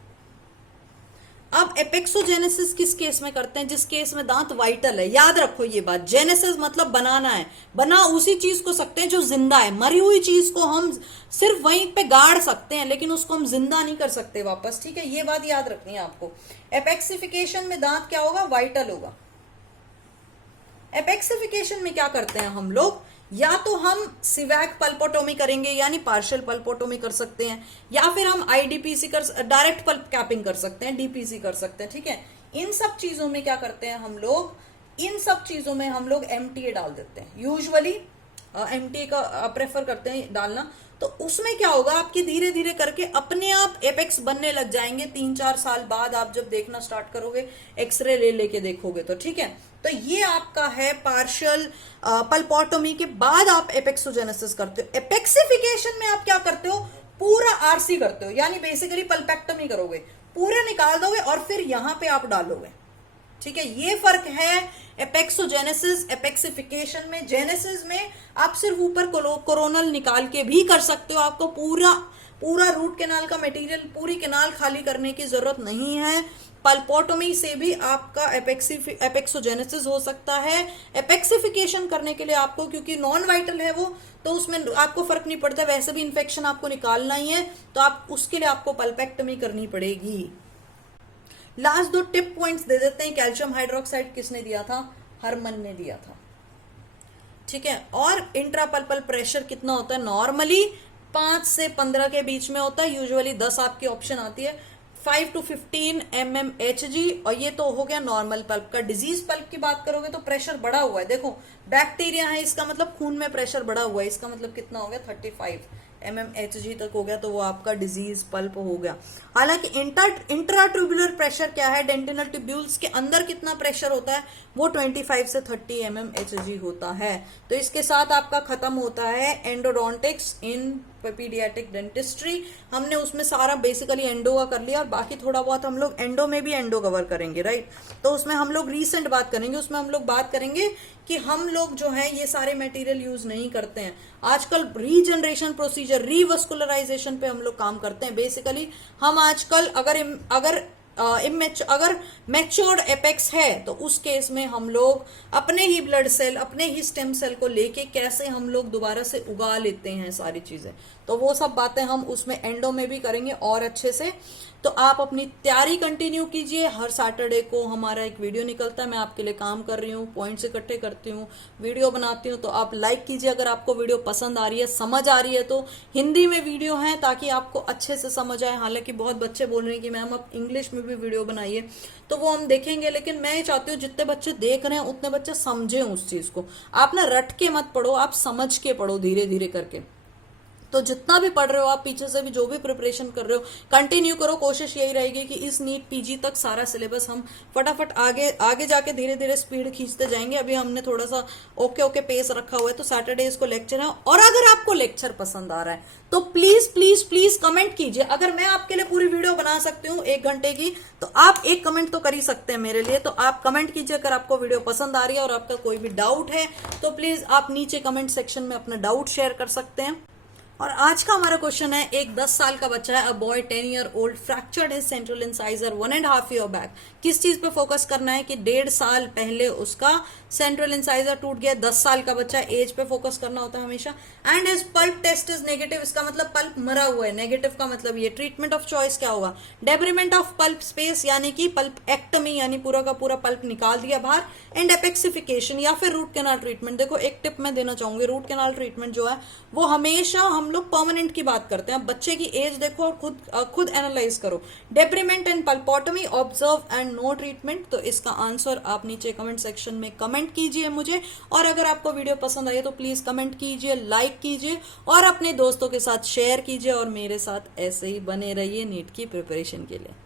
अब एपेक्सोजेनेसिस किस केस में करते हैं, जिस केस में दांत वाइटल है। याद रखो ये बात, जेनेसिस मतलब बनाना है, बना उसी चीज को सकते हैं जो जिंदा है। मरी हुई चीज को हम सिर्फ वहीं पे गाड़ सकते हैं, लेकिन उसको हम जिंदा नहीं कर सकते वापस, ठीक है। ये बात याद रखनी है आपको। एपेक्सिफिकेशन में दांत क्या होगा, वाइटल होगा। एपेक्सिफिकेशन में क्या करते हैं हम लोग, या तो हम सिवैक पल्पोटोमी करेंगे, यानी पार्शियल पल्पोटोमी कर सकते हैं, या फिर हम आईडीपीसी डायरेक्ट पल्प कैपिंग कर सकते हैं, डीपीसी कर सकते हैं, ठीक है। इन सब चीजों में क्या करते हैं हम लोग, इन सब चीजों में हम लोग एमटीए डाल देते हैं। यूजुअली एमटीए का प्रेफर करते हैं डालना। तो उसमें क्या होगा, आपके धीरे धीरे करके अपने आप एपेक्स बनने लग जाएंगे। 3-4 साल बाद आप जब देखना स्टार्ट करोगे, एक्सरे ले लेके देखोगे तो, ठीक है। तो ये आपका है पार्शियल पल्पोटोमी के बाद आप एपेक्सोजेनेसिस करते हो। एपेक्सिफिकेशन में आप क्या करते हो, पूरा आरसी करते हो, यानी बेसिकली पल्पेक्टमी करोगे, पूरा निकाल दोगे और फिर यहां पे आप डालोगे, ठीक है। ये फर्क है एपेक्सोजेनेसिस एपेक्सिफिकेशन में। जेनेसिस में आप सिर्फ ऊपर कोरोनल निकाल के भी कर सकते हो, आपको पूरा रूट कैनाल का मटेरियल, पूरी कैनाल खाली करने की जरूरत नहीं है। पल्पोटोमी से भी आपका एपेक्सोजेनेसिस हो सकता है। एपेक्सिफिकेशन करने के लिए आपको, क्योंकि नॉन वाइटल है वो, तो उसमें आपको फर्क नहीं पड़ता, वैसे भी इन्फेक्शन आपको निकालना ही है, तो आप उसके लिए आपको पल्पेक्टमी करनी पड़ेगी। लास्ट 2 टिप पॉइंट्स दे देते हैं। कैल्शियम हाइड्रोक्साइड किसने दिया था, हरमन ने दिया था, ठीक है। और इंट्रापल्पल प्रेशर कितना होता है, नॉर्मली 5 से 15 के बीच में होता है, यूजुअली 10 आपकी ऑप्शन आती है। 5 to 15 mmHg, और ये तो हो गया नॉर्मल पल्प का। डिजीज पल्प की बात करोगे तो प्रेशर बढ़ा हुआ है, देखो बैक्टीरिया है, इसका मतलब खून में प्रेशर बढ़ा हुआ है, इसका मतलब कितना हो गया, 35 mmHg तक हो गया, तो वो आपका डिजीज पल्प हो गया। हालांकि इंट्राट्यूबुलर प्रेशर क्या है, डेंटिनल ट्यूब्यूल्स के अंदर कितना प्रेशर होता है, वो 25 से 30 mmHg होता है। तो इसके साथ आपका खत्म होता है एंडोडोंटिक्स इन पीडियाट्रिक डेंटिस्ट्री। हमने उसमें सारा बेसिकली एंडो का कर लिया, और बाकी थोड़ा बहुत हम लोग एंडो में भी एंडो कवर करेंगे, राइट। तो उसमें हम लोग रीसेंट बात करेंगे, उसमें हम लोग बात करेंगे कि हम लोग जो है ये सारे मटेरियल यूज नहीं करते हैं आजकल। रीजनरेशन प्रोसीजर, रीवस्कुलराइजेशन पे हम लोग काम करते हैं। बेसिकली हम आजकल अगर मैच्योर्ड एपेक्स है, तो उस केस में हम लोग अपने ही ब्लड सेल, अपने ही स्टेम सेल को लेके कैसे हम लोग दोबारा से उगा लेते हैं सारी चीजें, तो वो सब बातें हम उसमें एंडो में भी करेंगे और अच्छे से। तो आप अपनी तैयारी कंटिन्यू कीजिए। हर सैटरडे को हमारा एक वीडियो निकलता है, मैं आपके लिए काम कर रही हूँ, पॉइंट्स इकट्ठे करती हूँ, वीडियो बनाती हूँ। तो आप लाइक कीजिए अगर आपको वीडियो पसंद आ रही है, समझ आ रही है तो। हिंदी में वीडियो है ताकि आपको अच्छे से समझ आए। हालांकि बहुत बच्चे बोल रहे हैं कि मैम आप इंग्लिश में भी वीडियो बनाइए, तो वो हम देखेंगे, लेकिन मैं ये चाहती हूँ जितने बच्चे देख रहे हैं उतने बच्चे समझें उस चीज को। आप ना रट के मत पढ़ो, आप समझ के पढ़ो धीरे धीरे करके। तो जितना भी पढ़ रहे हो आप, पीछे से भी जो भी प्रिपरेशन कर रहे हो, कंटिन्यू करो। कोशिश यही रहेगी कि इस नीट पीजी तक सारा सिलेबस हम फटाफट आगे जाके धीरे धीरे स्पीड खींचते जाएंगे। अभी हमने थोड़ा सा ओके पेस रखा हुआ है, तो सैटरडे इसको लेक्चर है। और अगर आपको लेक्चर पसंद आ रहा है तो प्लीज प्लीज प्लीज कमेंट कीजिए। अगर मैं आपके लिए पूरी वीडियो बना सकती हूँ 1 घंटे की, तो आप एक कमेंट तो कर ही सकते हैं मेरे लिए। तो आप कमेंट कीजिए अगर आपको वीडियो पसंद आ रही है, और आपका कोई भी डाउट है तो प्लीज आप नीचे कमेंट सेक्शन में अपना डाउट शेयर कर सकते हैं। और आज का हमारा क्वेश्चन है, एक 10 साल का बच्चा है, a boy 10 year old fractured his central incisor 1.5 year back. किस चीज पे फोकस करना है कि 1.5 साल पहले उसका सेंट्रल इंसाइजर टूट गया। 10 साल का बच्चा, एज पे फोकस करना होता है हमेशा। And his pulp test is negative, इसका मतलब पल्प मरा हुआ है। नेगेटिव का मतलब ये ट्रीटमेंट ऑफ चॉइस क्या होगा, डेब्रिमेंट ऑफ पल्प स्पेस यानी कि पल्प एक्टमी यानी पूरा का पूरा पल्प निकाल दिया बाहर। एंड एपेक्सिफिकेशन या फिर रूट कैनाल ट्रीटमेंट। देखो एक टिप मैं देना चाहूंगी, रूट कैनाल ट्रीटमेंट जो है वो हमेशा हम लोग परमानेंट की बात करते हैं। बच्चे की एज देखो और खुद एनालाइज करो। Debridement and pulpotomy observe and no treatment. तो इसका आंसर आप नीचे कमेंट सेक्शन में कमेंट कीजिए मुझे। और अगर आपको वीडियो पसंद आई तो प्लीज कमेंट कीजिए, लाइक कीजिए और अपने दोस्तों के साथ शेयर कीजिए। और मेरे साथ ऐसे ही बने रहिए नीट की प्रिपरेशन के लिए।